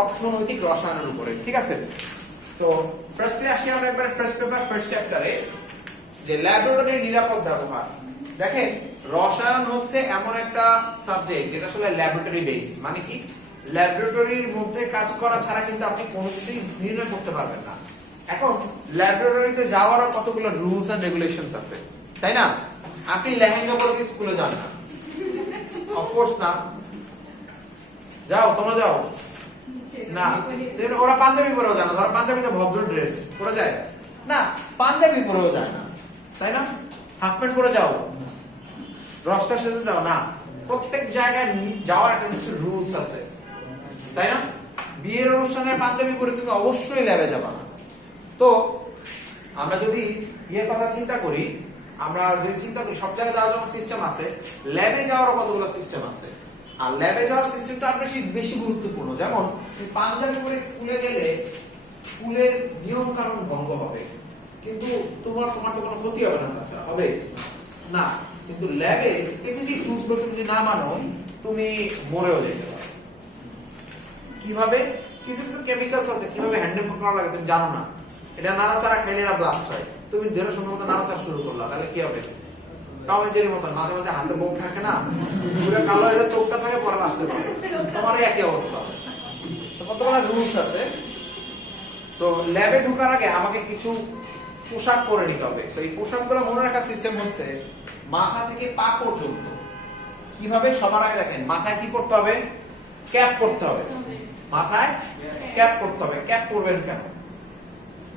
অর্থনৈতিক রসায়নের উপরে, ঠিক আছে? সো ফার্স্টে আসি আমরা একবারে ফার্স্ট পেপার ফার্স্ট চ্যাপ্টারে, যে ল্যাবরেটরির নিরাপদ ব্যবহার। দেখেন, রসায়ন হচ্ছে এমন একটা সাবজেক্ট যেটা আসলে ল্যাবরেটরি বেসড। মানে কি, ল্যাবরেটরির মধ্যে কাজ করা ছাড়া কিন্তু আপনি কোনো কিছুই নির্ণয় করতে পারবেন না। এখন ল্যাবরেটরিতে যাওয়ারও কতগুলো রুলস এন্ড রেগুলেশনস আছে, তাই না? আপনি লেহেঙ্গা পরে কি স্কুলে যান না? অফকোর্স না। যাও, তোমরা যাও না? ওরা পাঞ্জাবি পরেও যায় না। ধরো পাঞ্জাবিতে ভদ্র ড্রেস পরে যায় না, পাঞ্জাবি পরেও যায় না, তাই না? হাফ প্যান্ট পরে যাও, রস্টার সাথে যাও না। প্রত্যেক জায়গায় যাওয়ার একটা কিছু রুলস আছে, তাই না? বিয়ের অনুষ্ঠানে পাঞ্জাবি পরে তুমি অবশ্যই ল্যাবে যাবা না। তো আমরা যদি ইয়ের কথা চিন্তা করি, আমরা যদি চিন্তা করি সব জায়গায় যাওয়ার জন্য সিস্টেম আছে, ল্যাবে যাওয়ারও কতগুলো সিস্টেম আছে। আর ল্যাবে যাওয়ার সিস্টেমটা আর বেশি গুরুত্বপূর্ণ। যেমন পাঞ্জাবি পরে স্কুলে গেলে স্কুলের নিয়ম কানুন ভঙ্গ হবে, কিন্তু তোমার তো কোনো ক্ষতি হবে না। তাছাড়া হবে না, কিন্তু ল্যাবে স্পেসিফিক রুলস গুলো তুমি যদি না মানো, তুমি মরেও যেতে পারো। কিভাবে? কিছু কিছু কেমিক্যালস আছে, কিভাবে হ্যান্ডেল করা লাগে তুমি জানো না। এটা নাড়াচাড়া খাইলে এটা ব্লাস্ট হয়। তুমি ধীরে সময় মতো নাড়াচাড়া শুরু করলা, তাহলে কি হবে? টম এন্ড জেরির মতন মাঝে মাঝে হাতে মুখ থাকে না, পুরো কালো হয়ে চোখটা থাকে, পরে আসতে পারে, তোমার একই অবস্থা। তো কতগুলো রুলস আছে। তো ল্যাবে ঢোকার আগে আমাকে কিছু পোশাক পরে নিতে হবে। তো এই পোশাকগুলো মনে রাখার সিস্টেম হচ্ছে মাথা থেকে পা পর্যন্ত। কিভাবে? সবার আগে দেখেন, মাথায় কি করতে হবে? ক্যাপ করতে হবে। মাথায় ক্যাপ করতে হবে। ক্যাপ পরবেন কেন?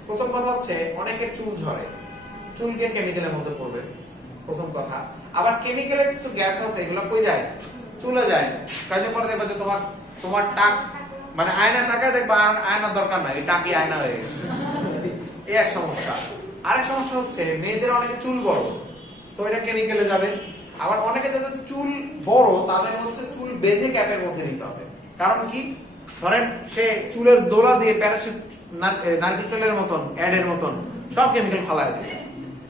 প্রথম কথা হচ্ছে অনেকের চুল ঝরে, চুলকে কেমিক্যালের মধ্যে পড়বেন, প্রথম কথা। আবার কেমিক্যালের কিছু গ্যাস আছে, এগুলো কই যায়? চুলে যায়। কাজে পরে দেখবে যে তোমার টাক, মানে আয়না তাকায় দেখবা আয়নার দরকার নাই, টাকি আয়না হয়ে গেছে। এই এক সমস্যা। আরেক সমস্যা হচ্ছে মেয়েদের অনেকে চুল বড়, তো এটা কেমিক্যালে যাবে। আবার অনেকে যাদের চুল বড় তাদের হচ্ছে চুল বেঁধে ক্যাপের মধ্যে নিতে হবে। কারণ কি? ধরেন সে চুলের দোলা দিয়ে প্যারাশুট, নারকেল তেলের মতন, অ্যাডের মতন সব কেমিক্যাল ফালায় দিবে,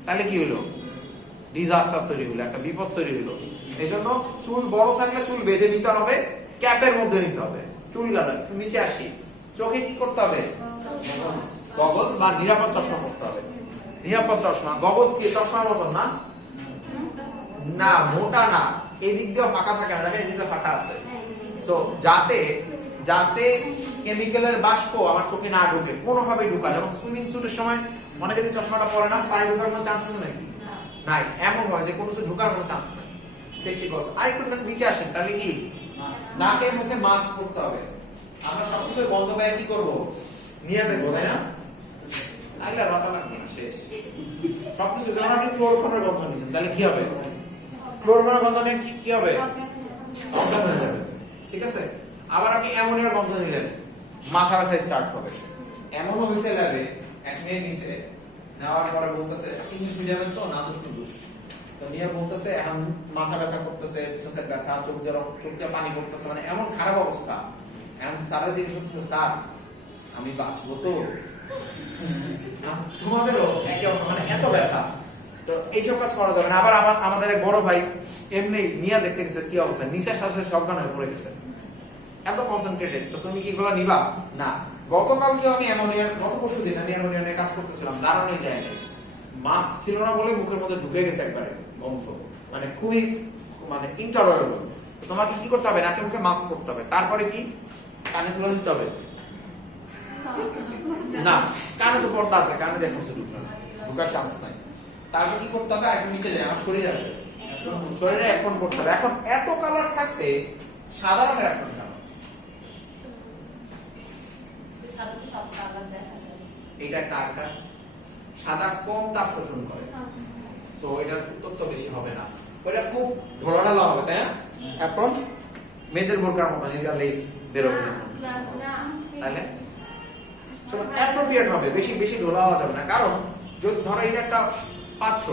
তাহলে কি হলো? ডিজাস্টার তৈরি হলো, একটা বিপদ তৈরি হলো। এই জন্য চুল বড় থাকলে চুল বেঁধে নিতে হবে, ক্যাপের মধ্যে নিতে হবে। চুল গালা নিচে আসি, চোখে কি করতে হবে? গগলস বা নিরাপদ চশমা পরতে হবে। নিরাপদ চশমা, গগলস কি চশমার মতন না? না, মোটা না, এই দিক দিয়ে ফাঁকা থাকে না, দেখেন এই দিক দিয়ে ফাঁকা আছে। তো যাতে কেমিক্যালের বাষ্প আমার চোখে না ঢোকে, কোনোভাবে ঢোকা। যেমন সুইমিং স্যুটের সময় অনেকে যদি চশমাটা পরে না, পানি ঢোকার কোনো চান্স আছে নাকি? নাই। এমন হয় যে কোনো কিছু ঢোকার কোনো চান্স নাই। Safety cause. আরেকটু নিচে আসেন, তাহলে কি নাকে মুখে মাস্ক পরতে হবে। আমরা সবকিছু বন্ধ পায়ে কি করব? নিয়ে দেখবো, তাই না? আইলা রসা লাগবে না, শেষ। সবকিছু যখন আপনি ক্লোরোফর্মের গন্ধ নিচ্ছেন, তাহলে কি হবে? ক্লোরোফর্মের গন্ধ নিয়ে কি হবে? অজ্ঞান হয়ে যাবে, ঠিক আছে? আবার আপনি অ্যামোনিয়ার গন্ধ নিলেন, মাথা ব্যথা স্টার্ট হবে। এমনও হয়েছে ল্যাবে, এক মেয়ে নিচে নেওয়ার পরে বলতেছে, ইংলিশ মিডিয়ামের তো না দোষ নুদোষ, তো নিয়ে বলতেছে এখন মাথা ব্যথা করতেছে, পিছনের ব্যথা, চোখ দিয়ে পানি পড়তেছে, মানে এমন খারাপ অবস্থা। এখন স্যারের দিকে শুনতেছে, স্যার আমি বাঁচবো তো? তোমাদেরও একই অবস্থা, মানে এত ব্যথা। তো এইসব কাজ করা যাবে না। আবার আমাদের এক বড় ভাই এমনি নিয়ে দেখতে গেছে, কি অবস্থা, নিচে শ্বাসে সজ্ঞান হয়ে পড়ে গেছে, এত কনসেন্ট্রেটেড। তো তুমি কি এগুলো নিবা না? গতকালকে আমি গত পরশু দিন আমি অ্যামোনিয়া নিয়ে কাজ করতেছিলাম, দাঁড়ানোই যায় না, মাস্ক ছিল না বলে মুখের মধ্যে ঢুকে গেছে একবারে গন্ধ, মানে খুবই মানে ইনটলারেবল। তো তোমাকে কি করতে হবে? নাকে মুখে মাস্ক করতে হবে। তারপরে কি? কানে তুলে দিতে হবে না, কানে তো পর্দা আছে, কানে দেখো ঢুকার চান্স নাই। তারপর কি করতে হবে? এখন নিচে যায়, আমার শরীর আছে, শরীরে এখন করতে হবে। এখন এত কালার থাকতে সাদা রঙের এখন কেন? এটা টাকা সাদা কম তাপ শোষণ করে, সো এটার উত্তপ্ত বেশি হবে না, ওটা খুব ঢোলাঢালা হবে, তাই না? এখন মেয়েদের বোরকার মতো যেটা লেস বেরোবে না, তাহলে অ্যাপ্রোপ্রিয়েট হবে, বেশি ঢোলা হওয়া যাবে না। কারণ যদি ধরো এটা একটা পাত্র,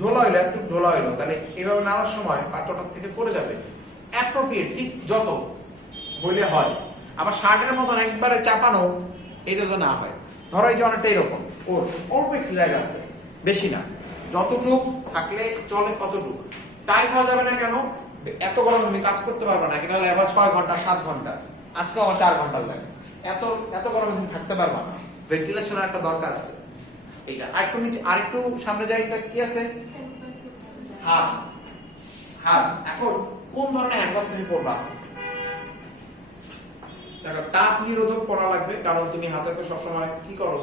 ঢোলা হইলো, একটু ঢোলা হইলো, তাহলে এভাবে নাড়ার সময় পাত্রটার থেকে পড়ে যাবে। অ্যাপ্রোপ্রিয়েট ঠিক যত হইলে হয়। আবার শার্টের মতন একবারে চাপানো, এটা তো না হয়। ধরো এই যে অনেকটা এরকম, ওর অল্প একটু জায়গা আছে, বেশি না, যতটুক থাকলে চলে ততটুক। টাইট হওয়া যাবে না কেন? এত গরম আমি কাজ করতে পারবো না, এটা লেবার 6 ঘন্টা 7 ঘন্টা, আজকে আমার 4 ঘন্টা লাগে। এত এত গরমে তুমি থাকতে পারবা না, ভেন্টিলেশনের একটা দরকার আছে। এইটা আরেকটু নিচে, আরেকটু সামনে যাই, এটা কি আছে? হাত। হাত। এখন কোন ধরনের হ্যান্ডওয়াশ তুমি পরবা? দেখো, তাপ নিরোধক পরা লাগবে, কারণ তুমি হাতে তো সবসময় কি করো,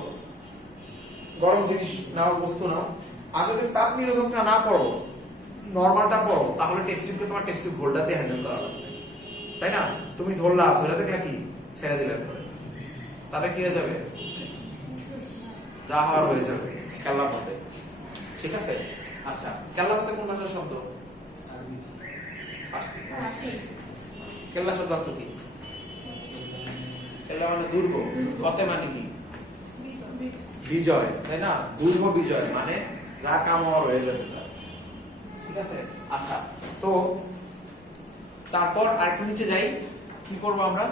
গরম জিনিস নাও, বস্তু নাও। আর যদি তাপ নিরোধকটা না পড়ো, নরমালটা পড়ো, তাহলে টেস্ট টিউবকে তোমার টেস্ট টিউব হোল্ডার দিয়ে হ্যান্ডেল করা লাগবে, তাই না? তুমি ধরলা, ধরে দেখলে কি ছেড়ে দিলে, তাহলে কি হয়ে যাবে? যা হওয়ার হয়ে যাবে কেল্লা পথে। ঠিক আছে? আচ্ছা, কেল্লা পথে কোন ভাষার শব্দ? ফার্সি। কেল্লা শব্দ অর্থ কি? কেল্লা মানে দুর্গ, ফতে মানে কি? বিজয়, তাই না? দুর্গ বিজয় মানে যা কাম হওয়ার হয়ে যাবে। ঠিক আছে? আচ্ছা, তো তারপর আরেকটু নিচে যাই, কি করবো আমরা?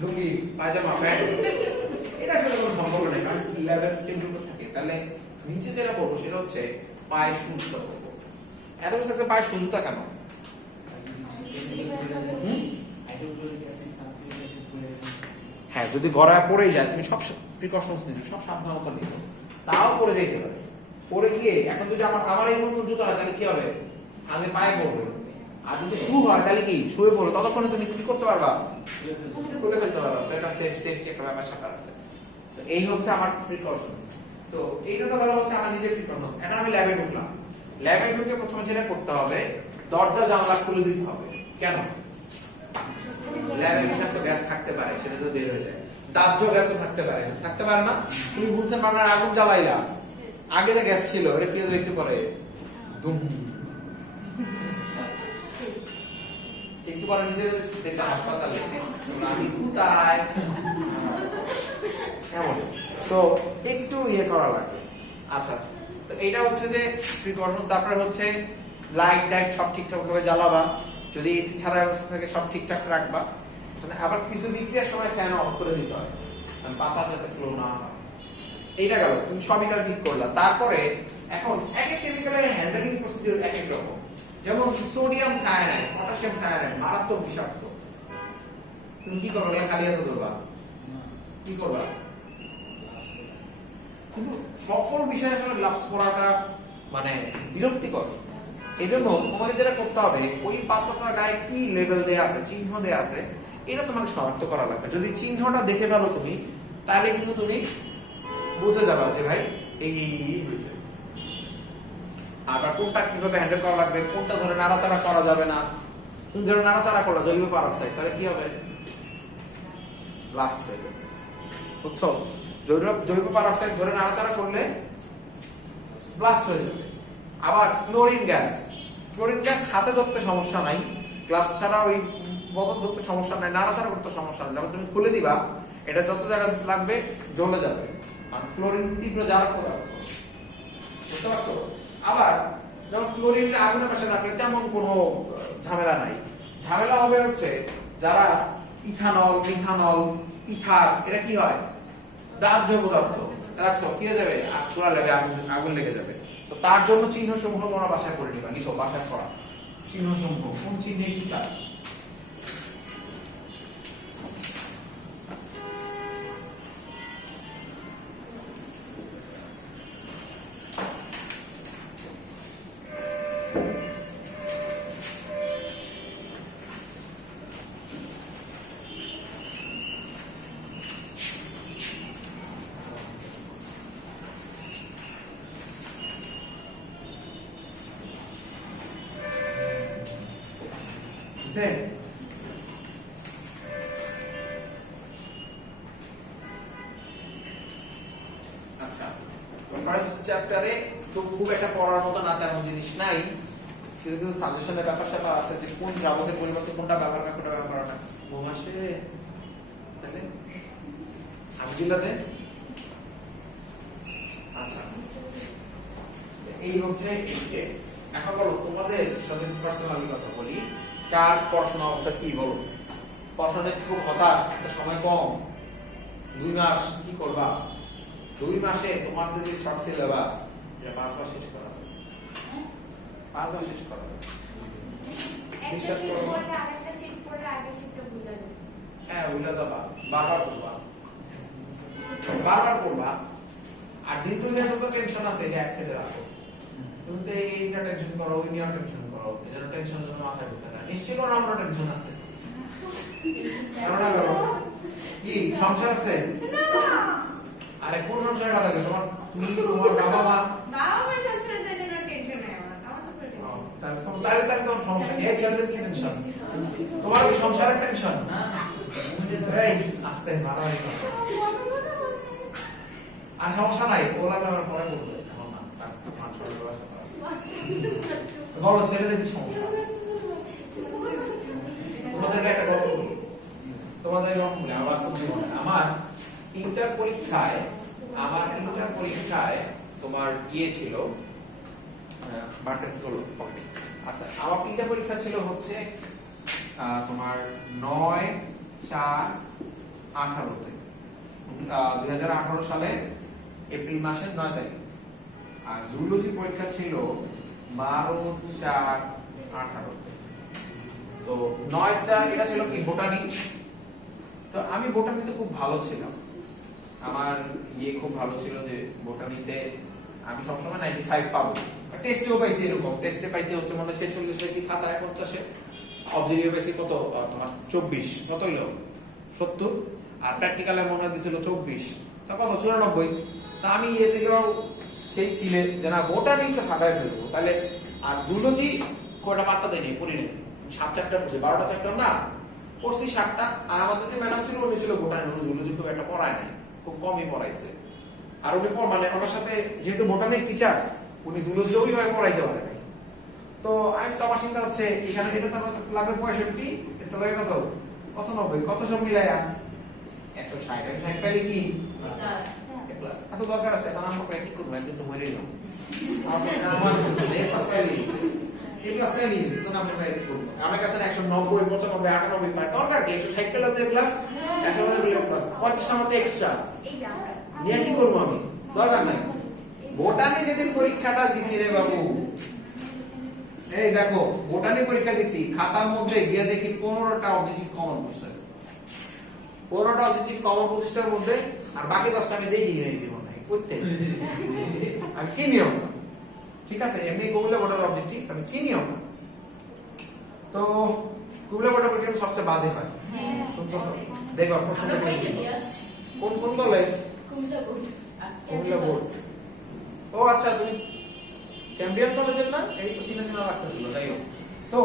লুঙ্গি, পায়জামা, প্যান্ট, এটা সাথে কোনো সম্পর্ক নেই, কারণ 11 টেম্পারেচার থাকে। তাহলে নিচে যেটা করবো সেটা হচ্ছে পায়ে সুজুতা করবো। এত কিছু থাকতে পায়ে সুজুতা কেন? হ্যাঁ, যদি গড়ায় পড়ে যায়, তুমি সব প্রিকশনস নিবে, সব সাবধানতা নিবে, তাও পড়ে যাইতে পারে। পড়ে গিয়ে এখন যদি আমার এই মতন জুতা হয়, তাহলে কি হবে? আগে পায়ে পড়বে। আর যদি শু হয়, তাহলে কি শুয়ে পড়বে, ততক্ষণে তুমি কি করতে পারবা? খুলে ফেলতে পারবা। সেটা সেফটি একটা ব্যাপার স্যাপার আছে। তো এই হচ্ছে আমার প্রিকশনস। তো এইটা তো বলা হচ্ছে আমার নিজের প্রিকশনস। এখন আমি ল্যাবে ঢুকলাম। ল্যাবে ঢুকে প্রথমে যেটা করতে হবে, দরজা জানলা খুলে দিতে হবে। কেন? ল্যাবে বিষাক্ত গ্যাস থাকতে পারে, সেটা যদি বের হয়ে যায়। দাহ্য গ্যাসও থাকতে পারে, থাকতে পারে না? তুমি বুনসেন বার্নার আগুন জ্বালাইলা, আগে যে গ্যাস ছিল এটা কি একটু পরে দুম, একটু পরে নিজে দেখতে হাসপাতালে আমি কোথায়, এমন। তো একটু ইয়ে করা লাগবে। আচ্ছা, তো এইটা হচ্ছে যে প্রিকশন। তারপরে হচ্ছে লাইট টাইট সব ঠিকঠাক ভাবে জ্বালাবা, যদি এসি ছাড়া অবস্থা থাকে সব ঠিকঠাক রাখবা। আবার কিছু বিক্রিয়ার সময় ফ্যান অফ করে দিতে হয়, কারণ বাতাস যাতে ফ্লো না হয়। এইটা গেল, তুমি সবই তার ঠিক করলা। তারপরে এখন এক এক কেমিক্যালের হ্যান্ডলিং প্রসিডিউর এক এক রকম। যেমন সোডিয়াম সায়ানাইড, পটাশিয়াম সায়ানাইড মারাত্মক বিষাক্ত। তুমি কি করবে? খালি হাতে ধরবা, কি করবা? কিন্তু সকল বিষয়ে আসলে গ্লাভস পরাটা মানে বিরক্তিকর। এই জন্য তোমাকে যেটা করতে হবে, ওই পাত্রটার গায়ে কি লেভেল দেয়া আছে, চিহ্ন দেয়া আছে, এটা তোমাকে শনাক্ত করা লাগবে। যদি চিহ্নটা দেখে ফেলো তুমি, তাহলে কিন্তু তুমি বুঝে যাবা যে ভাই এই হয়েছে। আবার কোনটা কিভাবে হ্যান্ডেল করা লাগবে, কোনটা ধরে নাড়াচাড়া করা যাবে না। তুমি ধরে নাড়াচাড়া করলা জৈব পারক্সাইড, তাহলে কি হবে? ব্লাস্ট হয়ে যাবে। বুঝছো? জৈব পারক্সাইড ধরে নাড়াচাড়া করলে ব্লাস্ট হয়ে যাবে। আবার ক্লোরিন গ্যাস, ক্লোরিন গ্যাস হাতে ধরতে সমস্যা নাই, গ্লাস ছাড়া ওই বোতল ধরতে সমস্যা নাই, নাড়াচাড়া করতে সমস্যা নাই। যখন তুমি খুলে দিবা, এটা যত জায়গা লাগবে জ্বলে যাবে। আর ক্লোরিন তীব্র জ্বালা পদার্থ, বুঝতে পারছো? আবার যেমন ক্লোরিনটা আগুনের পাশে রাখলে তেমন কোনো ঝামেলা নাই। ঝামেলা হবে হচ্ছে যারা ইথানল, মিথানল, ইথার, এটা কি হয়? দাহ্য পদার্থ রাখছো, কি হয়ে যাবে? পুরা লেবে আগুন লেগে যাবে। তো তার জন্য চিহ্ন সমূহ তোমরা বাসায় করে নিবা। লিখো বাসায় করা চিহ্ন সমূহ, কোন চিহ্নে কি কাজ। আচ্ছা, ফার্স্ট চ্যাপ্টারে তো খুব একটা পড়ার মতো না তেমন জিনিস নাই, কিন্তু কিন্তু সাজেশনের ব্যাপার স্যাপার আছে যে কোন দ্রাবকের পরিবর্তে কোনটা ব্যবহার করা, কোনটা ব্যবহার করা না। ঘুমাসে আলহামদুলিল্লাহ যে আচ্ছা, এই হচ্ছে এখন বলো তোমাদের সাথে পার্সোনালি কথা বলি, কার পড়াশোনা অবস্থা কি বলো? পড়াশোনা খুব হতাশ, একটা সময় কম, 2 মাস কি করবা? 2 মাসে তোমার যদি শর্ট সিলেবাস, এটা 5 মাস শেষ করা হবে। 5 মাস শেষ করা হবে, বিশ্বাস করো। ভুলে যাবা, বারবার করবা। আর দিন দুই যত টেনশন আছে এটা এক সাইডে রাখো। তুমি তো এইটা টেনশন করো, ওই নিয়ে টেনশন করো, এজন্য টেনশন যেন মাথায় ঢুকে না। নিশ্চয়ই কোনো আমরা টেনশন আছে, করো কি সংসার আছে? আরে কোন সংসারের কথা বলছো? তুমি তোমার বাবা মা সংসারে তাদের টেনশন নাই, আমার তো টেনশন। তাহলে তোমার সমস্যা নেই। এই ছেলেদের কি টেনশন? তোমার কি সংসারের টেনশন? এই আস্তে মারামারি করো। আর সমস্যা নাই, ওলা আমার পরে বলবে। এখন না, তার পাঁচ ছয় বছর বড় ছেলেদের কি সমস্যা? তোমাদেরকে একটা গল্প বলি, তোমাদের গল্প বলি। আমার বাস্তব জীবনে আমার ইন্টার পরীক্ষায় তোমার ইয়ে ছিল, আচ্ছা আমার ইন্টার পরীক্ষা ছিল হচ্ছে তোমার 9/4/18 2018 সালে এপ্রিল মাসের 9 তারিখ। আর জুলজি পরীক্ষা ছিল 12/4/18। তো 9/4 এটা ছিল কি বোটানি। তো আমি বোটানিতে খুব ভালো ছিলাম, আমার ইয়ে খুব ভালো ছিল যে বোটানিতে আমি সবসময় 95 পাবো। টেস্টেও পাইছি এরকম, টেস্টে পাইছি হচ্ছে মনে হয় 46 পাইছি, খাতায় 50, অবজেক্টিভে পাইছি কত তোমার 24, কত হইলো 70, আর প্র্যাকটিক্যালে মনে হয় দিছিল 24, তা কত 94। তা আমি এ থেকেও সেই ছিলে যে না বোটানিতে ফাটায় ফেলবো তাহলে। আর জুলজি কয়টা পাত্তা দেয়নি, পড়ি নেই, 7 চ্যাপ্টার পড়ছি, 12টা চ্যাপ্টার না পড়ছি 7টা। আর আমাদের যে ম্যাডাম ছিল উনি ছিল বোটানি, উনি জুলজি খুব একটা পড়ায় নাই, খুব কমই পড়াইছে। আর উনি মানে ওনার সাথে যেহেতু বোটানির টিচার, উনি জুলজি ওইভাবে পড়াইতে পারে নাই। তো আমি তো আমার চিন্তা হচ্ছে এখানে এটা তো লাগবে 65, এটা লাগে কত 95, কত সব মিলাইয়া 160 পাইলে কি প্লাস এত দরকার আছে? কারণ আমরা প্র্যাকটিস করবো, একদিন তো মরেই যাবো। আমার কাছে 190, 95, 98 পাই, দরকার কি 160 পেলে প্লাস 190 প্লাস 50 মতো এক্সট্রা নিয়ে কি করবো আমি? দরকার নাই। বোটানি যেদিন পরীক্ষাটা দিছি রে বাবু, এই দেখো বোটানি পরীক্ষা দিছি, খাতার মধ্যে গিয়ে দেখি 15টা অবজেক্টিভ কমন পড়ছে। 15টা অবজেক্টিভ কমন 25টার মধ্যে, আর বাকি 10টা আমি দেখি নাই জীবন নাই করতে। আমি চিনিও না, ঠিক আছে? এমনি কুমিল্লা বোর্ডের অবজেক্টিভ আমি চিনিও না। তো কুমিল্লা বোর্ডের পরীক্ষা সবচেয়ে বাজে হয়, শুনছো তো? দেখো প্রশ্নটা কোন কোন কলেজ? কুমিল্লা বোর্ড। ও আচ্ছা, তুমি ক্যাম্বিয়ান কলেজের না? এই তো সিনা রাখতেছিল, যাই হোক। তো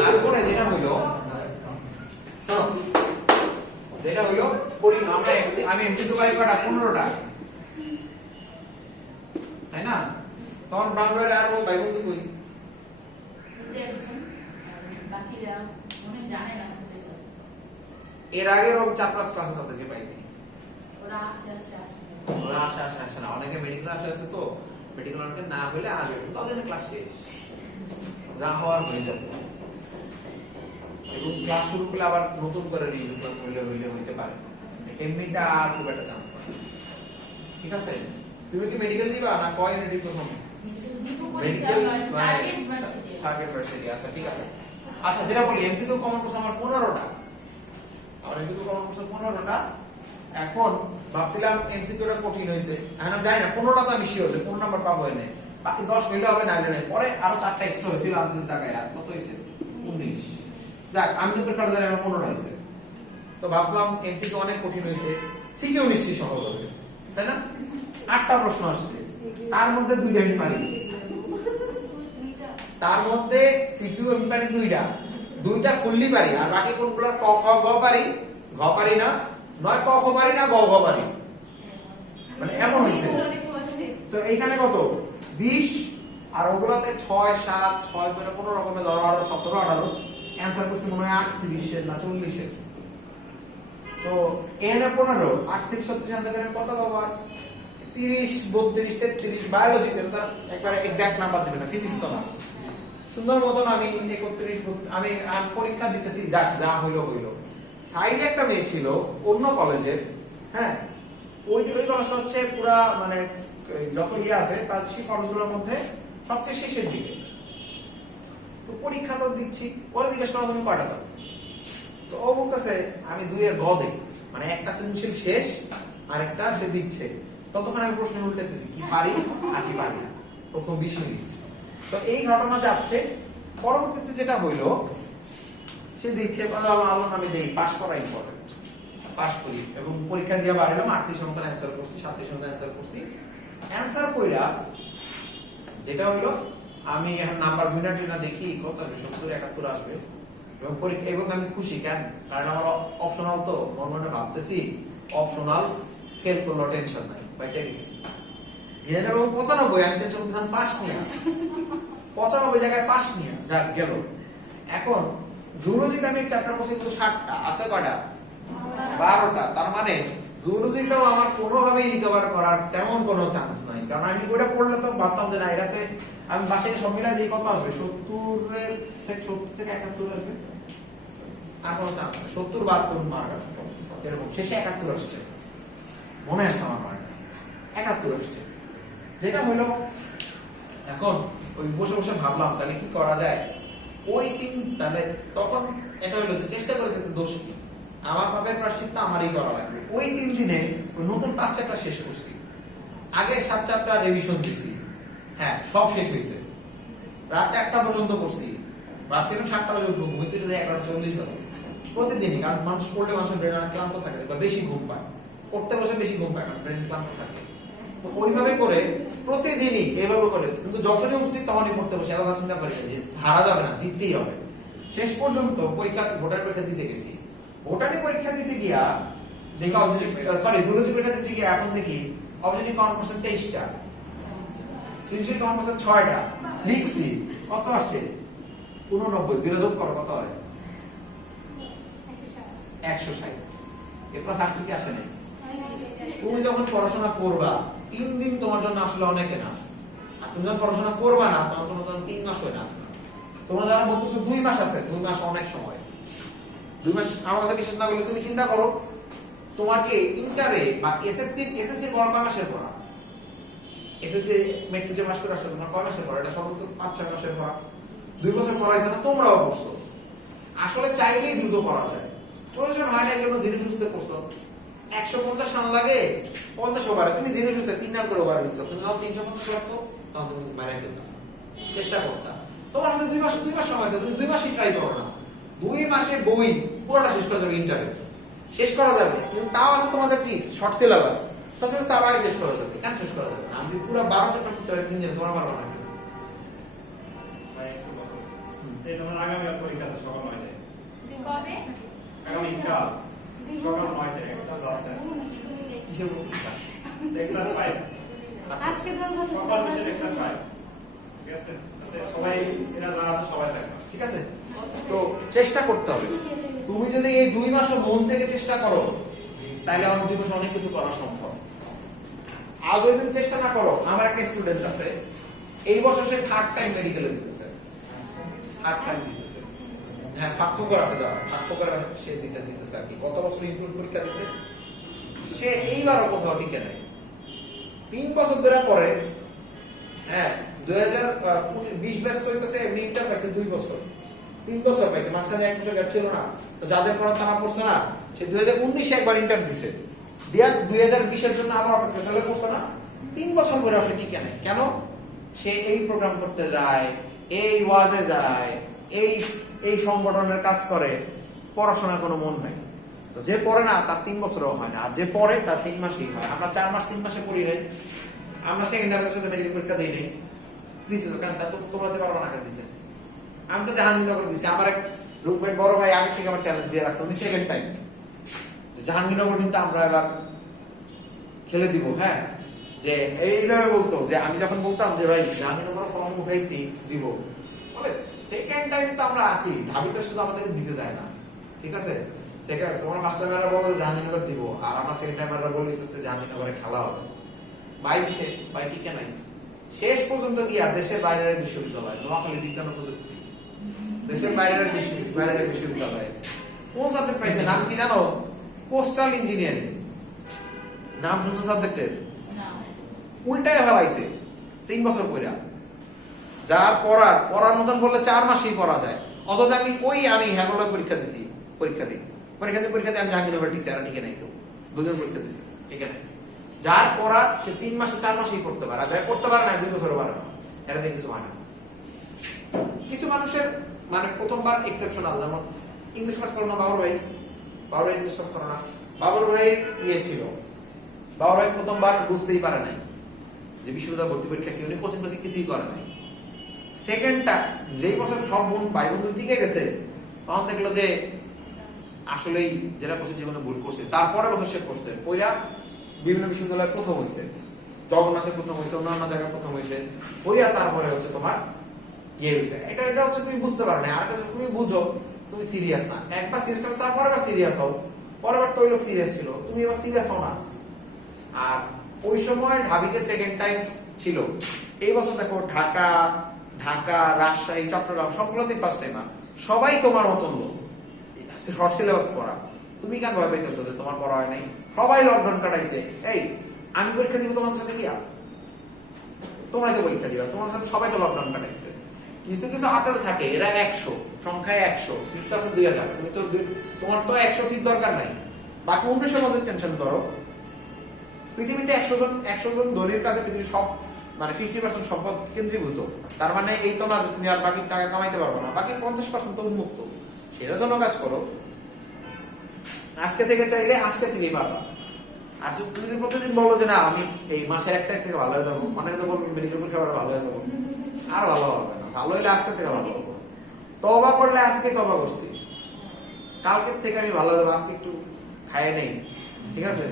তারপরে যেটা হইলো, আমি এমসিকিউ পাই কয়টা? 15টা, তাই না? তখন ব্রাউনওয়ের আর ভাই বন্ধু কই? এর আগে 4-5 ক্লাসে তাদেরকে পাইনি। ওরা আসে না, অনেকে মেডিকেল আসে তো মেডিকেল অনেকে না হইলে আসবে, তাদের ক্লাস শেষ, যা হওয়ার হয়ে যাবে। এবং ক্লাস শুরু করলে আবার নতুন করে রিভিউ ক্লাস হইতে পারে, এমনিটা আর খুব একটা চান্স না। ঠিক আছে? তুমি কি মেডিকেল দিবা না কোঅর্ডিনেটিভ প্রথম? Medical target varsity. আচ্ছা ঠিক আছে। আচ্ছা যেটা বলি এমসিকিউ কমন কোর্স আমার 15টা, আমার এমসিকিউ কমন কোর্স 15টা। এখন ভাবছিলাম এমসিকিউটা কঠিন হয়েছে, এখন আমি জানি না 15টা তো আমি শিওর যে 15 নাম্বার পাবো এনে, বাকি 10 হইলে হবে, নাইলে নাই। পরে আরো 4টা এক্সট্রা হয়েছিল আর 20 টাকায়, আর কত হয়েছে 19। যাক আমি তো পরীক্ষা জানি আমার 15টা হয়েছে। তো ভাবলাম এমসিকিউ অনেক কঠিন হয়েছে, সিকিউ নিশ্চয়ই সহজ হবে, তাই না? 8টা প্রশ্ন আসছে, তার মধ্যে 2টা আমি পারি, তার মধ্যে সিকিউ আমি পারি 2টা ফুললি পারি, আর বাকি কোনগুলো ক খ গ পারি, ঘ পারি না, নয় ক খ পারি না, গ ঘ পারি, মানে এমন হয়েছে। তো এইখানে কত 20, আর ওগুলোতে 6, 7, 6 করে কোন রকমে 10, 12, 17, 18 অ্যানসার করছি মনে হয় 38 না 40। তো এনে 15, 8 থেকে 37 অ্যানসার করেন কত বাবা? 30, 32, 33। বায়োলজিতে তার একবারে এক্সাক্ট নাম্বার দিবে না, ফিজিক্স তো না, সুন্দর মতন আমি 31 আমি পরীক্ষা দিতেছি, যাক যা হইলো হইলো। সাইডে একটা মেয়ে ছিল অন্য কলেজের, হ্যাঁ, ওই কলেজটা হচ্ছে পুরা মানে যত ইয়ে আছে তার সেই কলেজগুলোর মধ্যে সবচেয়ে শেষের দিকে। তো পরীক্ষা তো দিচ্ছি, ওরা জিজ্ঞেস করা তুমি কয়টা দাও, তো ও বলতেছে আমি 2 এর গ দেই, মানে একটা সৃজনশীল শেষ আর একটা সে দিচ্ছে। ততক্ষণ আমি প্রশ্ন উল্টাতেছি কি পারি আর কি পারি না, প্রথম 20 মিনিট। তো এই ঘটনা যাচ্ছে। পরবর্তীতে যেটা হইলো, সে দিচ্ছে আল্লাহ আমি দেই, পাস করা ইম্পর্টেন্ট, পাস করি এবং পরীক্ষা দিয়ে বাড়াইলাম 38 মতো অ্যান্সার করছি, 37 মতো অ্যান্সার করছি। অ্যান্সার কইরা যেটা হইলো আমি এখন নাম্বার ভিনার টিনা দেখি কত আসবে, 70 71 আসবে এবং পরীক্ষা, এবং আমি খুশি কেন, কারণ আমার অপশনাল তো মনে মনে ভাবতেছি অপশনাল ফেল করলো টেনশন নাই, বেঁচে গেছি। এবং 95 আমি টেনশন করতেছিলাম পাস নিয়ে, 95 জায়গায় পাস নিয়ে যা গেল। এখন জুলজিতে আমি চ্যাপ্টার করছি কিন্তু 60টা আছে কয়টা, 12টা। তার মানে জুলজিটাও আমার কোনোভাবেই রিকভার করার তেমন কোনো চান্স নাই, কারণ আমি ওটা পড়লে তো ভাবতাম যে না এটাতে আমি বাসায় সব মিলাই দিয়ে কত আসবে, 70 থেকে 71 আসবে, আর কোনো চান্স নেই। 70 72 মার্ক আসবে এরকম, শেষে 71 আসছে মনে আছে আমার মার্ক, 71 আসছে। যেটা হলো এখন ওই বসে বসে ভাবলাম তাহলে কি করা যায়। ওই দিন তাহলে তখন এটা হলো যে চেষ্টা করে দেখতে দোষ কি, আমার ভাবের প্রায়শ্চিত্ত আমারই করা লাগবে। ওই 3 দিনে ওই নতুন 5 চ্যাপ্টার শেষ করছি, আগে 7 চ্যাপ্টার রিভিশন দিছি, হ্যাঁ সব শেষ হয়েছে। রাত 4টা পর্যন্ত করছি, ভাবছিলাম 7টা বাজে উঠবো, ঘুমিতে যদি 11:40 বাজে প্রতিদিনই, কারণ মানুষ পড়লে মানুষের ব্রেন ক্লান্ত থাকে বা বেশি ঘুম পায়, পড়তে বসে বেশি ঘুম পায় কারণ ব্রেন ক্লান্ত থাকে। তো ওইভাবে করে প্রতিদিনই এভাবে করে, কিন্তু যখনই উঠছি তখনই পড়তে বসে, এত চিন্তা করি যে হারা যাবে না, জিততেই হবে। শেষ পর্যন্ত পরীক্ষা ভোটার পরীক্ষা দিতে গেছি, ভোটারি পরীক্ষা দিতে গিয়া দেখি অবজেক্টিভ, সরি জুলজি পরীক্ষা দিতে গিয়া এখন দেখি অবজেক্টিভ কমন পার্সেন্ট 23টা, সৃজনশীল কমন পার্সেন্ট 6টা, লিখছি কত আসছে 89, বিরোধক করো কত হয় 160। এরপর আসছে কি আসে নাই। তুমি যখন পড়াশোনা করবা 3 দিন তোমার জন্য আসলে অনেক না, আর তুমি যখন পড়াশোনা করবা না তখন তোমার জন্য 3 মাস হয় না। তোমরা যারা বলতেছো 2 মাস আছে, 2 মাস অনেক সময়। 2 মাস আমার কথা বিশ্বাস না করলে তুমি চিন্তা করো, তোমাকে ইন্টারে বা এসএসসি পড়া কয় মাসের পড়া, এসএসসি মেট্রিক পাস করে আসছো তোমার কয় মাসের পড়া, এটা সর্বোচ্চ 5-6 মাসের পড়া, 2 বছর পড়াইছে না, তোমরাও পড়ছো। আসলে চাইলেই দ্রুত পড়া যায়, প্রয়োজন হয় না এই জন্য ধীরে সুস্থে পড়ছো। 150 সাল লাগে 50 ওভারে, তুমি ধীরে সুস্থে 3 নাম করে ওভারে নিচ্ছ, তুমি যখন 350 লাগতো তখন তুমি মারা ফেলতাম, চেষ্টা করতাম। তোমার হাতে 2 মাস সময় আছে, তুমি 2 মাসই ট্রাই করো না, 2 মাসে বই পুরোটা শেষ করা যাবে, ইন্টারে শেষ করা যাবে, কিন্তু তাও আছে তোমাদের please short syllabus, short syllabus আবার শেষ করা যাবে, কেন শেষ করা যাবে না? আমি পুরো 12 চ্যাপ্টার করতে পারি 3 দিনে, তোমরা পারবে না। এই তোমার আগামী পরীক্ষা সকাল 9টায়, কবে? আগামী কাল সকাল 9টায় একটা ক্লাস আছে, কিসের পরীক্ষা? লেকচার 5, আজকে তো আমরা সকাল বিশেষ লেকচার 5, ঠিক আছে? সবাই এরা যারা আছে সবাই থাকবে, ঠিক আছে? তো চেষ্টা করতে হবে। তুমি যদি এই 2 মাসও মন থেকে চেষ্টা করো তাহলে আমার 2 মাসে অনেক কিছু করা সম্ভব। আজ যদি তুমি চেষ্টা না করো, আমার একটা স্টুডেন্ট আছে এই বছর সে 3rd টাইম মেডিকেলে দিতেছে, 3rd টাইম দিতেছে, হ্যাঁ ফাঁকফোকর আছে, দাও ফাঁকফোকর সে দিতেছে আর কি। গত বছর ইনক্লুড পরীক্ষা দিয়েছে, সে এইবারও কোথাও টিকে নাই, 3 বছর ধরে পড়ে, হ্যাঁ 2020 ব্যাচ করতেছে, এমনি ইন্টার পাইছে 2 বছর, 3 বছর পাইছে, মাঝখানে 1 বছর গ্যাপ ছিল না। তো যাদের পড়া তারা পড়ছে না, সে 2019 একবার ইন্টার দিছে, দিয়া 2020 এর জন্য আবার অপেক্ষা, তাহলে পড়ছে না, 3 বছর ধরে আসলে টিকে নাই। কেন? সে এই প্রোগ্রাম করতে যায়, এই ওয়াজে যায়, এই সংগঠনের কাজ করে, পড়াশোনা কোনো মন নাই। তো যে পড়ে না তার 3 বছরও হয় না, আর যে পড়ে তার 3 মাসই হয়। আমরা 4 মাস 3 মাসে পড়ি নাই, আমরা সেকেন্ডারের সাথে মেডিকেল পরীক্ষা দিই নাই, দিয়েছি তো কেন, তা তোমরা তো পারবো না কেন দিতে। আমি তো জাহাঙ্গীরনগর দিচ্ছি, আমার এক রুমমেট বড় ভাই আগে থেকে আমার চ্যালেঞ্জ দিয়ে রাখছে, উনি সেকেন্ড টাইম জাহাঙ্গীরনগর কিন্তু আমরা এবার খেলে দিব। হ্যাঁ, যে এইভাবে বলতো যে আমি যখন বলতাম যে ভাই জাহাঙ্গীরনগর ফর্ম উঠাইছি দিব, বলে সেকেন্ড টাইম তো আমরা আসি, ঢাবি তো শুধু আমাদেরকে দিতে দেয় না, ঠিক আছে? সেকেন্ড তোমার মাস্টার ম্যানরা বলো জাহাঙ্গীরনগর দিব, আর আমরা সেকেন্ড টাইম আমরা বলি জাহাঙ্গীরনগরে খেলা হবে। ভাই দিছে, ভাই টিকে নাই, শেষ পর্যন্ত গিয়া দেশের বাইরের বিশ্ববিদ্যালয়, নোয়াখালী বিজ্ঞান ও প্রযুক্তি, দেশের বাইরের বিশ্ববিদ্যালয়। কোন সাবজেক্ট পাইছে নাম কি জানো? Postal engineering. নাম শুনছো সাবজেক্টের? উল্টায় ফেলাইছে 3 বছর পড়া। যার পড়ার মতন বললে 4 মাসেই পড়া যায়। অথচ আমি হ্যাগোলা পরীক্ষা দিছি, পরীক্ষা দিই আমি জাহাঙ্গীরনগর টিকছি, আর টিকে নাই কেউ, 2 জন পরীক্ষা দিছি, ঠিক আছে। যার পড়ার সে 3 মাসে 4 মাসেই করতে পারে, আর যার করতে পারে না 2 বছরও পারে না, এটা দিয়ে কিছু হয় না। কিছু মানুষের মানে প্রথমবার এক্সেপশনাল, যেমন ইংলিশ ক্লাস করো না বাবুর ভাই ইংলিশ ক্লাস করো না, বাবুর ভাই ছিল, বাবুর ভাই প্রথমবার বুঝতেই পারে নাই যে বিশ্ববিদ্যালয় ভর্তি পরীক্ষা কি, উনি কোচিং কিছুই করে নাই। সেকেন্ডটা যেই বছর সব ভাই বন্ধু টিকে গেছে, তখন দেখলো যে আসলেই যেটা করছে জীবনে ভুল করছে। তারপরে বছর সে করছে, ওইরা বিভিন্ন বিশ্ববিদ্যালয়ে প্রথম হয়েছে, জগন্নাথে প্রথম হয়েছে, অন্যান্য জায়গায় প্রথম হয়েছে, ওইরা তারপরে হচ্ছে তোমার হয়েছে। এটা হচ্ছে তুমি বুঝতে পারো না। আর তুমি বুঝো তুমি সিরিয়াস না, একবার সিরিয়াস হও, তারপরে আবার সিরিয়াস হও, পরের তো ওই লোক সিরিয়াস ছিল, তুমি এবার সিরিয়াস হও না। আর ওই সময় ঢাবিতে সেকেন্ড টাইম ছিল, এই বছর দেখো ঢাকা, রাজশাহী, চট্টগ্রাম সবগুলোতে ফার্স্ট টাইম। সবাই তোমার মতন লোক, শর্ট সিলেবাস পড়া। তুমি কেন ভয় পাইতেছো যে তোমার পড়া হয় নাই? সবাই লকডাউন কাটাইছে। এই আমি পরীক্ষা দিব তোমার সাথে গিয়া, তোমরাই তো পরীক্ষা দিবা, তোমার সাথে সবাই তো লকডাউন কাটাইছে। কিছু কিছু আতেল থাকে, এরা 100 সংখ্যায় 100, সিট আছে 2000, তুমি তো তোমার তো 100 সিট দরকার নাই, বাকি 1900 মধ্যে টেনশন করো। পৃথিবীতে 100 জন ধনীর কাছে পৃথিবীর সব মানে 50% সম্পদ কেন্দ্রীভূত। তার মানে এই তো না যে তুমি আর বাকি টাকা কামাইতে পারবো না, বাকি 50% তো উন্মুক্ত। সেটার জন্য কাজ করো, আজকে থেকে চাইলে আজকে থেকেই পারবা। আর তুমি যদি প্রতিদিন বলো যে না আমি এই মাসের 1 তারিখ থেকে ভালো হয়ে যাবো, মানে তো বলবো মেডিকেল পরীক্ষা ভালো হয়ে যাবো, আর ভালো হবে না। ভালো হইলে আজকে থেকে ভালো হবো। তওবা করলে আজকে তওবা করছি, কালকের থেকে আমি ভালো যাবো, আজকে একটু খাইয়ে নেই, ঠিক আছে?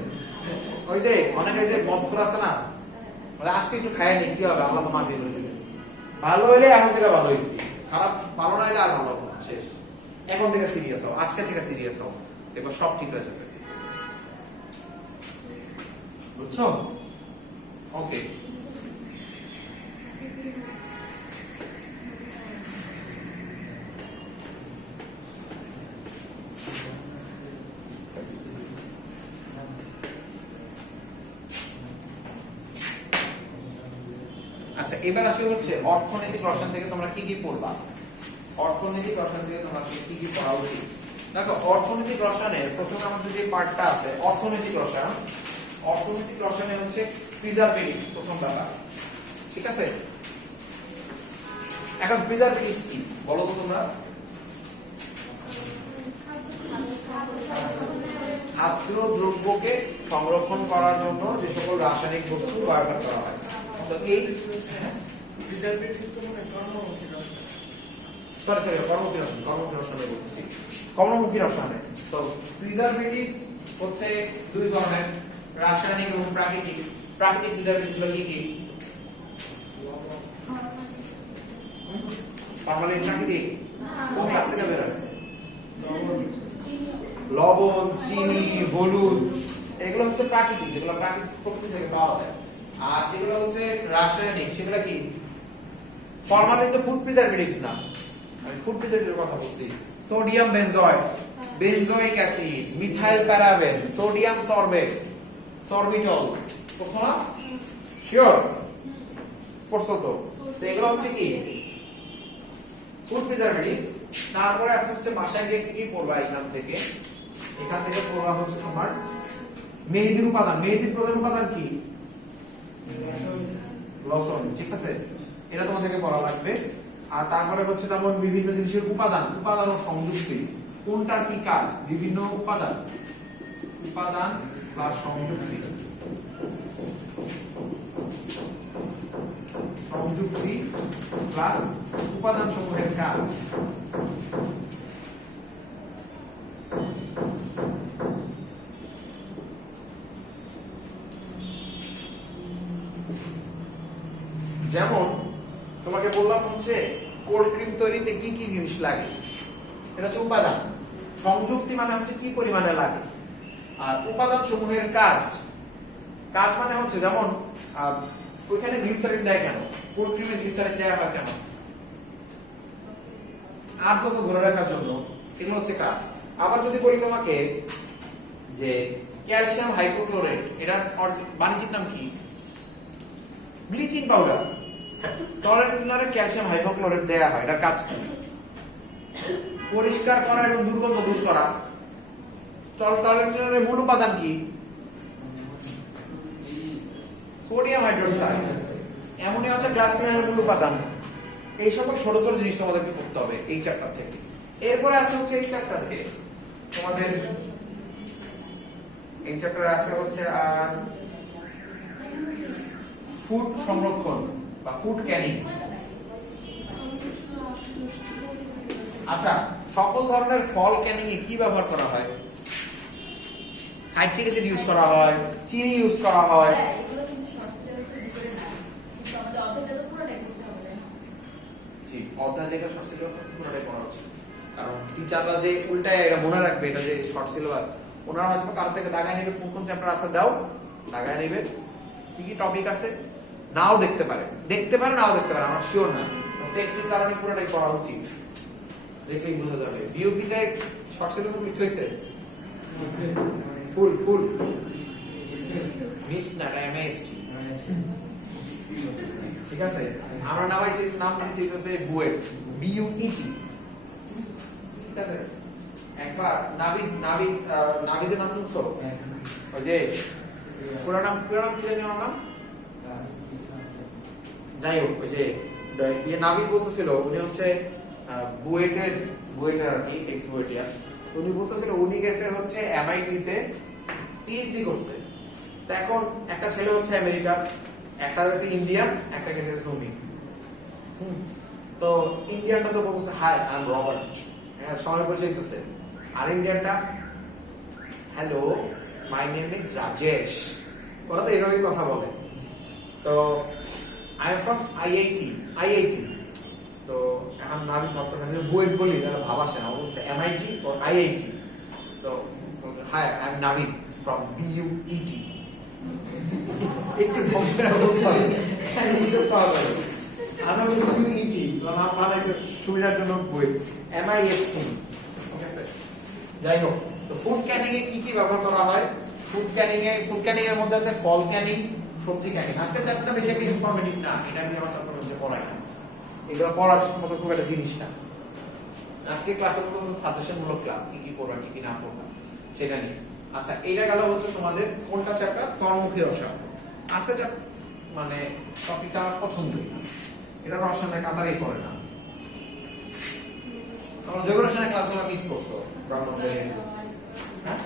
ওই যে অনেকে যে মদখোর আছে না, আজকে একটু খাইয়ে নেই, কি হবে, আল্লাহ তো মাফ করে দিবেন। ভালো হইলে এখন থেকে ভালো হয়েছি, খারাপ ভালো না হলে আর ভালো হবো না, শেষ। এখন থেকে সিরিয়াস হও, আজকে থেকে সিরিয়াস হও, দেখো সব ঠিক হয়ে যাবে। বুঝছো? ওকে। আচ্ছা, এবার আসে হচ্ছে অর্থনৈতিক রসায়ন থেকে তোমরা কি কি পড়বা। অর্থনৈতিক রসায়ন থেকে তোমরা কি কি পড়া উচিত? দেখো, অর্থনৈতিক রসায়নের প্রথম আমাদের যে পার্টটা আছে অর্থনৈতিক রসায়নে হচ্ছে প্রিজারভেটিভ প্রথম ব্যাপার, ঠিক আছে? এখন প্রিজারভেটিভ কি বলো তো তোমরা? খাদ্য দ্রব্যকে সংরক্ষণ করার জন্য যে সকল রাসায়নিক বস্তু ব্যবহার করা হয়, তো এই কর্মমুখী রসায়নে। তো প্রিজারভেটিভ হচ্ছে 2 ধরনের, রাসায়নিক এবং প্রাকৃতিক। প্রাকৃতিক প্রিজারভেটিভ গুলো কি কি? ফরমালিন প্রাকৃতিক, কোন গাছ থেকে বের হয়? লবণ, চিনি, হলুদ, এগুলো হচ্ছে প্রাকৃতিক, যেগুলো প্রাকৃতিক প্রকৃতি থেকে পাওয়া যায়। আর যেগুলো হচ্ছে রাসায়নিক, সেগুলো কি? ফরমালিন তো ফুড প্রিজারভেটিভস না, আমি ফুড প্রিজারভেটিভের কথা বলছি। Sodium benzoate, benzoic acid, methyl paraben, sodium sorbate, sorbitol, পড়ছো না? শিওর পড়ছো তো? এগুলো হচ্ছে কি ফুড প্রিজারভেটিভস। তারপরে আসছে হচ্ছে বাসায় গিয়ে কি পড়বা, এখান থেকে পড়বা হচ্ছে তোমার মেহেদির উপাদান। মেহেদির প্রধান উপাদান কি? লবণ, ঠিক আছে? এটা তোমাদেরকে পড়া লাগবে। আর তারপরে হচ্ছে যেমন বিভিন্ন জিনিসের উপাদান ও সংযুক্তি, কোনটার কি কাজ, বিভিন্ন উপাদান প্লাস সংযুক্তি প্লাস উপাদান সমূহের কাজ। যেমন তোমাকে বললাম হচ্ছে কোল্ড ক্রিম তৈরিতে কি কি জিনিস লাগে, এটা হচ্ছে উপাদান। সংযুক্তি মানে হচ্ছে কি পরিমাণে লাগে। আর উপাদান সমূহের কাজ মানে হচ্ছে যেমন ওইখানে গ্লিসারিন দেয় কেন? কোল্ড ক্রিমে গ্লিসারিন দেওয়া হয় কেন? আর্দ্রতা ধরে রাখার জন্য। এগুলো হচ্ছে কাজ। আবার যদি বলি তোমাকে যে ক্যালসিয়াম হাইপোক্লোরাইট, এটার বাণিজ্যিক নাম কি? Bleaching powder. টয়লেট ক্লিনারে ক্যালসিয়াম হাইপোক্লোরাইট দেয়া হয়, এটার কাজ কি? পরিষ্কার করা এবং দুর্গন্ধ দূর করা। টয়লেট ক্লিনারের মূল উপাদান কি? Sodium hydroxide. অ্যামোনিয়া হচ্ছে গ্লাস ক্লিনারের মূল উপাদান। এই সকল ছোট ছোট জিনিস আমাদেরকে করতে হবে এই চ্যাপ্টার থেকে। এরপরে আসছে হচ্ছে এই চ্যাপ্টারে তোমাদের এই চ্যাপ্টারে আসছে হচ্ছে ফুড সংরক্ষণ বা ফুড ক্যানিং। আচ্ছা, সকল ধরনের ফল ক্যানিং এ কি ব্যবহার করা হয়? সাইট্রিক অ্যাসিড ইউজ করা হয়, চিনি ইউজ করা হয়। এগুলো কিন্তু শর্ট সিলেবাসের ভিতরে না, কিন্তু আমাদের অধ্যায়টা তো পুরোটাই করতে হবে। জি, অধ্যায় যেটা শর্ট সিলেবাস আছে পুরোটাই পড়া হচ্ছে। কারণ টিচাররা যে উল্টায় এটা মনে রাখবে এটা যে শর্ট সিলেবাস, ওনারা হয়তো কার থেকে দাগায় নেবে কোন কোন চ্যাপ্টার আছে দাও, দাগায় নেবে কি কি টপিক আছে, নাও দেখতে পারে নাও দেখতে পারে, আমার শিওর না। সেফটির কারণে পুরোটাই পড়া উচিত, দেখলেই বোঝা যাবে। বিওপিতে শর্ট সিলেবাস লিখতে হয়েছে ফুল মিস না এমএসটি, ঠিক আছে। আমরা নাম দিয়েছি হচ্ছে বুয়েট, বিইউইটি, ঠিক আছে। একবার নাভিদের নাম শুনছো? ওই যে পুরো নাম কি জানি ওর নাম, যাই হোক, ওই যে নাভিদ বলতেছিল উনি হচ্ছে বুয়েটের আর কি, এক্স বুয়েটিয়া। উনি বলতেছিল উনি গেছে হচ্ছে এমআইটিতে পিএইচডি করতে। তো এখন একটা ছেলে হচ্ছে আমেরিকা, একটা গেছে ইন্ডিয়ান, একটা গেছে সৌদি। তো ইন্ডিয়ানটা তো বলছে হাই আই এম রবার্ট, হ্যাঁ সবার পরিচয় দিতেছে। আর ইন্ডিয়ানটা hello my name is Rajesh, ওরা তো এভাবেই কথা বলে। তো আই এম ফ্রম আইআইটি। তো এখন নাম ভাবতেছে আমি বুয়েট বলি তাহলে ভাব আসে না, বলছে এমআইটি ও আইআইটি। তো hi I am Navid from BUET. একটু ঢোকা বলতে হবে, বুঝতে পারা যাবে। আমি বিইউইটি নাম বানাইছে সুবিধার জন্য বুয়েট, এমআইএসটি, ঠিক আছে। যাই হোক, তো ফুড ক্যানিং এ কি কি ব্যবহার করা হয়? ফুড ক্যানিং এর মধ্যে আছে ফল ক্যানিং, সবজি ক্যানিং। আজকে চ্যাপ্টারটা বেশি একটা ইনফরমেটিভ না, এটা আমি আমার চ্যাপ্টারের মধ্যে পড়াই না, এগুলো পড়ার মতো খুব একটা জিনিস না। আজকে ক্লাসের মধ্যে সাজেশনমূলক ক্লাস, কি কি পড়বা কি কি না পড়বা সেটা নিয়ে। আচ্ছা, এইটা গেল হচ্ছে তোমাদের কোনটা চ্যাপ্টার? কর্মমুখী রসায়ন। আজকে মানে টপিকটা আমার পছন্দই না, এটা রসায়নের কাতারেই পড়ে না। তোমরা জৈব রসায়নের ক্লাসগুলো মিস করছো ব্রাহ্মণদের। হ্যাঁ,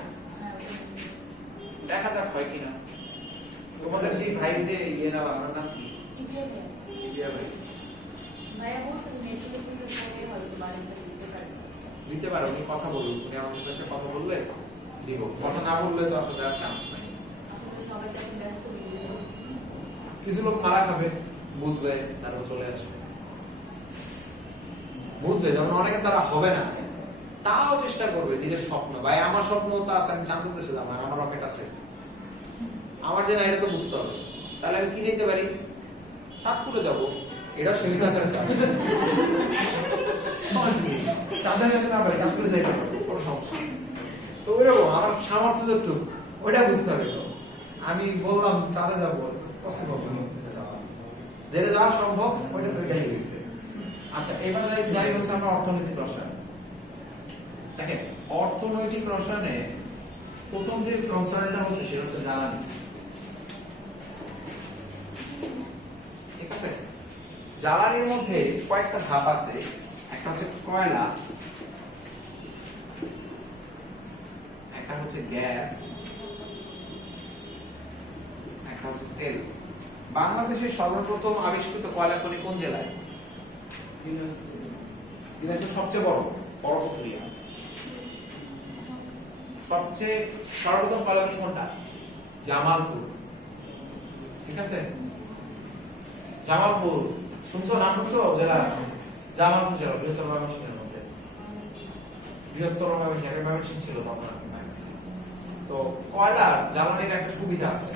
দেখা যাক হয় কিনা। তোমাদের যে ভাই যে ইয়ে না, আমার নাম কি? কিবিয়া ভাই। ভাইয়া বলছেন মেডিকেল পড়ে হয়তো বাড়িতে দিতে পারে। দিতে পারো, উনি কথা বলুন, উনি আমাদের সাথে কথা বললে দিব, কথা না বললে তো আসলে আর চান্স নাই। আসলে সবাই তো ব্যস্ত হয়ে যায়। কিছু লোক মারা খাবে, বুঝবে, তারপর চলে আসবে, বুঝবে। যেমন অনেকে তারা হবে না, তাও চেষ্টা করবে নিজের স্বপ্ন। ভাই আমার স্বপ্ন তো আছে, আমি চাঁদ করতেছে আমার রকেট আছে, আমার যে না এটা তো বুঝতে হবে। তাহলে আমি কি যেতে পারি? চাঁদপুরে যাবো, এটা সীমিত আকারে চাঁদ, চাঁদে যেতে না পারি, চাঁদপুরে যাইতে পারবো, কোনো সমস্যা। তো ওইরকম আমার সামর্থ্য যতটুকু ওইটা বুঝতে হবে। তো আমি বললাম চাঁদে যাবো, পসিবল যেটা যাওয়া সম্ভব ওইটা তো যাই গেছে। আচ্ছা, এবার যাই হচ্ছে আমরা অর্থনৈতিক রসায়ন। দেখেন, অর্থনৈতিক রসায়নে প্রথম যে কনসার্নটা হচ্ছে সেটা হচ্ছে জ্বালানি, ঠিক আছে। জ্বালানির মধ্যে কয়েকটা ধাপ আছে, একটা হচ্ছে কয়লা, একটা হচ্ছে গ্যাস, একটা হচ্ছে তেল। বাংলাদেশের সর্বপ্রথম আবিষ্কৃত কয়লা খনি কোন জেলায়? দিনাজপুর সবচেয়ে বড় প্রক্রিয়া। সবচেয়ে সর্বপ্রথম কয়লা খনি কোনটা? জামালপুর, ঠিক আছে। জামালপুর শুনছো, নাম শুনছো? জেলা জামালপুর জেলা, বৃহত্তর ময়মনসিংহের মধ্যে, বৃহত্তর ময়মনসিংহ ছিল তখন। তো কয়লা জ্বালানির একটা সুবিধা আছে।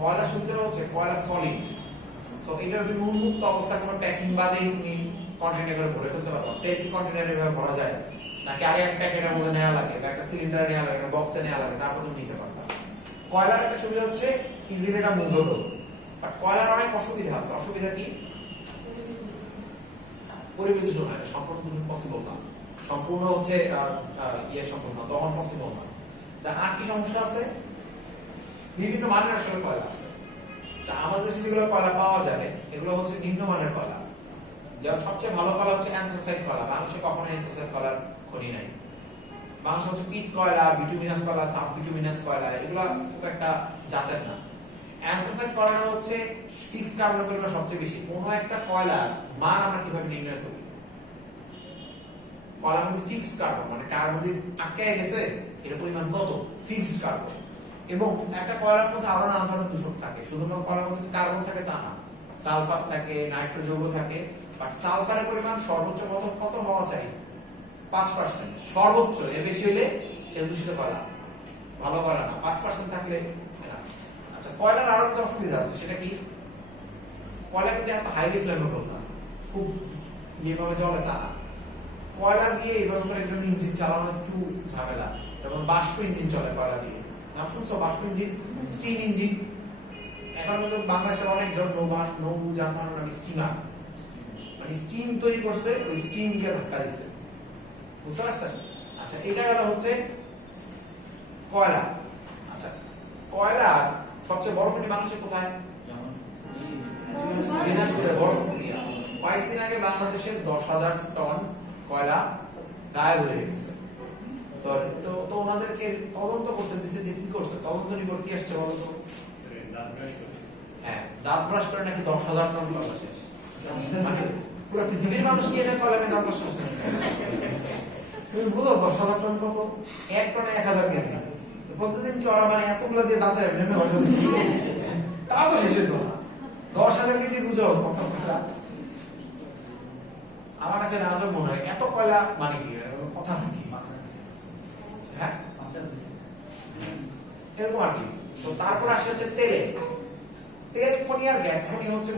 কয়লা সুবিধা হচ্ছে কয়লা সলিড, সো এটা যদি উন্মুক্ত অবস্থা কোনো প্যাকিং বাদেই তুমি কন্টেইনারে ভরে ফেলতে পারো। তেল কি কন্টেইনারে এভাবে ভরা যায় নাকি আগে এক প্যাকেটের মধ্যে নেওয়া লাগে বা একটা সিলিন্ডারে নেওয়া লাগে, একটা বক্সে নেওয়া লাগে, তারপর তুমি নিতে পারবা। কয়লার একটা সুবিধা হচ্ছে ইজিলি এটা মুভ হতো, বাট কয়লার অনেক অসুবিধা আছে। অসুবিধা কি? পরিবেশ দূষণ হয়, সম্পূর্ণ দূষণ পসিবল না, সম্পূর্ণ হচ্ছে সম্পূর্ণ দহন পসিবল না। আর কি সমস্যা আছে? বিভিন্ন মানের আসলে কয়লা আছে। তা আমাদের দেশে যেগুলো কয়লা পাওয়া যায় এগুলো হচ্ছে নিম্নমানের কয়লা। যেমন সবচেয়ে ভালো কয়লা হচ্ছে অ্যান্থ্রাসাইট কয়লা। বাংলাদেশে কখনো অ্যান্থ্রাসাইট কয়লার খনি নাই। বাংলাদেশে হচ্ছে পিট কয়লা, বিটুমিনাস কয়লা, সাব বিটুমিনাস কয়লা, এগুলো খুব একটা জাতের না। অ্যান্থ্রাসাইট কয়লা হচ্ছে ফিক্সড কার্বনের পরিমাণ সবচেয়ে বেশি। কোনো একটা কয়লার মান আমরা কিভাবে নির্ণয় করি? কয়লার মধ্যে ফিক্সড কার্বন, মানে কার্বন যে আটকে গেছে এর পরিমাণ কত, ফিক্সড কার্বন। এবং একটা কয়লার মধ্যে আরো নানা ধরনের দূষক থাকে, শুধুমাত্র কয়লার মধ্যে কার্বন থাকে তা না, সালফার থাকে, নাইট্রো যৌগ থাকে। বাট সালফারের পরিমাণ সর্বোচ্চ কত হওয়া চাই? 5%। সর্বোচ্চ, এর বেশি হলে সেটা দূষিত কয়লা, ভালো কয়লা না। 5% থাকলে না। আচ্ছা, কয়লার আরো কিছু অসুবিধা আছে। সেটা কি? কয়লা কিন্তু এত হাইলি ফ্লেমেবল না, খুব এইভাবে জ্বলে তা না। কয়লা দিয়ে এইভাবে করে একজন ইঞ্জিন চালানো একটু ঝামেলা। যেমন বাষ্প ইঞ্জিন চলে কয়লা দিয়ে, নাম শুনছো? বাষ্প ইঞ্জিন, স্টিম ইঞ্জিন। এখন কিন্তু বাংলাদেশের অনেকজন নৌ যানবাহন নাকি স্টিমার, মানে স্টিম তৈরি করছে, ওই স্টিম দিয়ে ধাক্কা দিচ্ছে, বুঝতে পারছেন? আচ্ছা, এটা গেল হচ্ছে কয়লা। আচ্ছা, কয়লার সবচেয়ে বড় খনি বাংলাদেশে কোথায়? দিনাজপুরের বড় খনি। কয়েকদিন আগে বাংলাদেশের 10,000 টন কয়লা গায়েব হয়ে গেছে। তো ওনাদেরকে তদন্ত করতে দিচ্ছে, যে কি করছে, তদন্ত রিপোর্ট কি আসছে বলো তো? হ্যাঁ, দাঁত ব্রাশ করে নাকি 10,000 টন কয়লা শেষ। মানে পুরো পৃথিবীর মানুষ কি এটা কয়লাকে দাঁত ব্রাশ করছে? তুমি বুঝো 10,000 টন কত? এক টনে 1,000 কেজি। প্রতিদিন কি ওরা মানে এতগুলো দিয়ে দাঁতের এমনি বসা দিচ্ছে? তা তো শেষ হতো না। 10,000 কেজি বুঝো কতটা? আমার কাছে আজব মনে হয় এত কয়লা মানে কি কথা নাকি? হ্যাঁ, এরকম আর কি। তো তারপর আসে হচ্ছে তেলে। তেল খনি আর গ্যাস খনি হচ্ছে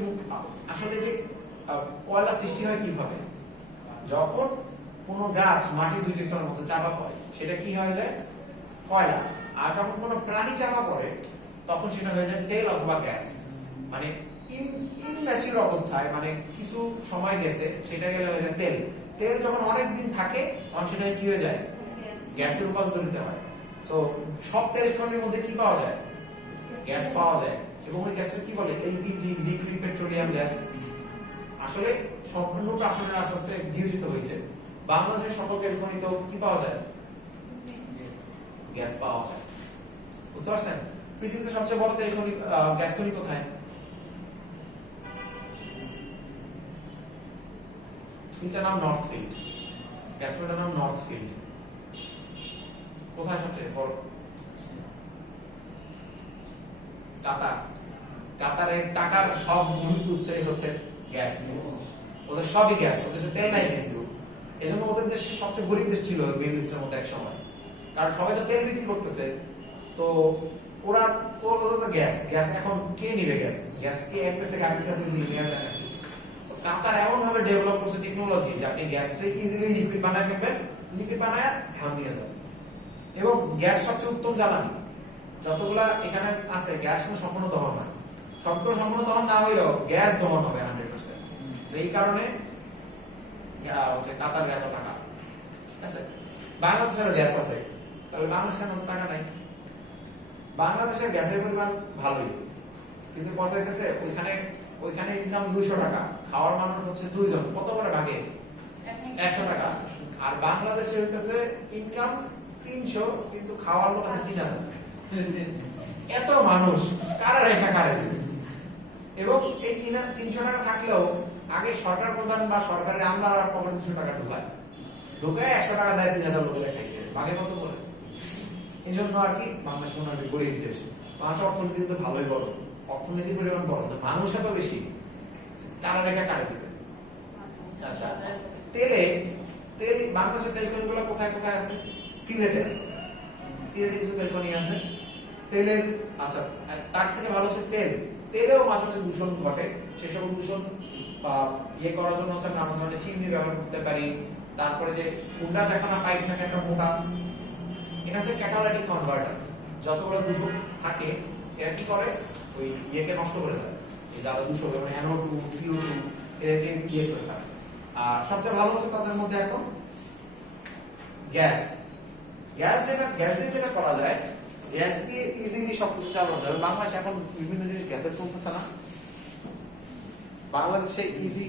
আসলে যে কয়লা সৃষ্টি হয় কিভাবে? যখন কোন গাছ মাটির 2 স্তরের মধ্যে চাপা পড়ে সেটা কি হয়ে যায়? কয়লা। আর যখন কোন প্রাণী চাপা পড়ে তখন সেটা হয়ে যায় তেল অথবা গ্যাস। মানে ইনম্যাচিউর অবস্থায়, মানে কিছু সময় গেছে, সেটা গেলে হয়ে যায় তেল। তেল যখন অনেক দিন থাকে তখন সেটা কি হয়ে যায়? গ্যাসে রূপান্তরিত হয়। সো সব তেল খনির মধ্যে কি পাওয়া যায়? গ্যাস পাওয়া যায়। এবং ওই গ্যাসটা কি বলে? LPG, liquid petroleum gas. আসলে সম্পূর্ণটা আসলে আস্তে আস্তে বিয়োজিত হয়েছে। বাংলাদেশের সকল তেল খনিতে কি পাওয়া যায়? গ্যাস পাওয়া যায়, বুঝতে পারছেন? পৃথিবীতে সবচেয়ে বড় তেল খনি, গ্যাস খনি কোথায়? ফিল্ডটার নাম নর্থ ফিল্ড, গ্যাস খনিটার নাম নর্থ ফিল্ড। কোথায় সবচেয়ে বড়? কাতার। কাতারের টাকার সব মূল উৎসই হচ্ছে গ্যাস। ওদের সবই গ্যাস, ওদের দেশে তেল নাই কিন্তু। এজন্য ওদের দেশ সবচেয়ে গরিব দেশ ছিল মিডল ইস্টের মধ্যে এক সময়, কারণ সবাই তো তেল বিক্রি করতেছে। তো ওদের তো গ্যাস এখন কে নিবে? গ্যাস কে এক দেশ থেকে আরেক দেশে ইজিলি নেওয়া যায় না। কাতার এমন ভাবে ডেভেলপ করছে টেকনোলজি যে আপনি গ্যাসকে ইজিলি লিকুইড বানায় ফেলবেন, লিকুইড বানায় এখন নিয়ে যাবেন। এবং গ্যাস সবচেয়ে উত্তম জ্বালানি। যতগুলা এখানে আছে গ্যাস কিন্তু সম্পূর্ণ দহন হয়, সম্পূর্ণ দহন না হইলেও গ্যাস দহন হবে 100%। সেই কারণে হচ্ছে কাতারের এত টাকা। ঠিক আছে, বাংলাদেশের গ্যাস আছে, তাহলে বাংলাদেশের মতো টাকা নাই। বাংলাদেশের গ্যাসের পরিমাণ ভালোই, কিন্তু কথা হইতেছে ওইখানে ইনকাম 200 টাকা, খাওয়ার মানুষ হচ্ছে 2 জন, কত করে ভাগে? 100 টাকা। আর বাংলাদেশে হইতেছে ইনকাম 300, কিন্তু খাওয়ার লোক আছে 3000। এত মানুষ কারা রেখা কারে দিবে? এবং এই 300 টাকা থাকলেও আগে সরকার প্রধান বা সরকারের আমলারা পকেটে 200 টাকা ঢুকায় 100 টাকা দেয় 3000 লোকের রেখাই ভাগে কত করে? এই জন্য আর কি বাংলাদেশ মনে হয় গরিব দেশ। বাংলাদেশ অর্থনীতি তো ভালোই বড়, অর্থনীতির পরিমাণ বড়, মানুষ এত বেশি, কারা রেখা কারে দিবে? আচ্ছা, তেল বাংলাদেশের তেল খনিগুলো কোথায় কোথায় আছে? সিলেটে আছে, সিলেটে কিছু তেল খনি আছে তেলের। আচ্ছা, তার থেকে ভালো হচ্ছে তেল তেলেও মাঝে মাঝে দূষণ ঘটে, সে সকল দূষণ ইয়ে করার জন্য হচ্ছে আমরা নানা ধরনের চিমনি ব্যবহার করতে পারি। তারপরে যে হুন্ডা দেখানো পাইপ থাকে একটা মোটা, এটা হচ্ছে ক্যাটালাইটিক কনভার্টার। যতগুলো দূষণ থাকে এরা কি করে ওই ইয়েকে নষ্ট করে দেয়, এই যারা দূষক মানে NO2 CO2 এদেরকে ইয়ে করে দেয়। আর সবচেয়ে ভালো হচ্ছে তাদের মধ্যে এখন গ্যাস দিয়ে যেটা করা যায়, গ্যাস দিয়ে ইজিলি সবকিছু চালানো যাবে। বাংলাদেশে এখন বিভিন্ন জিনিস গ্যাসে চলতেছে না, বাংলাদেশে ইজিলি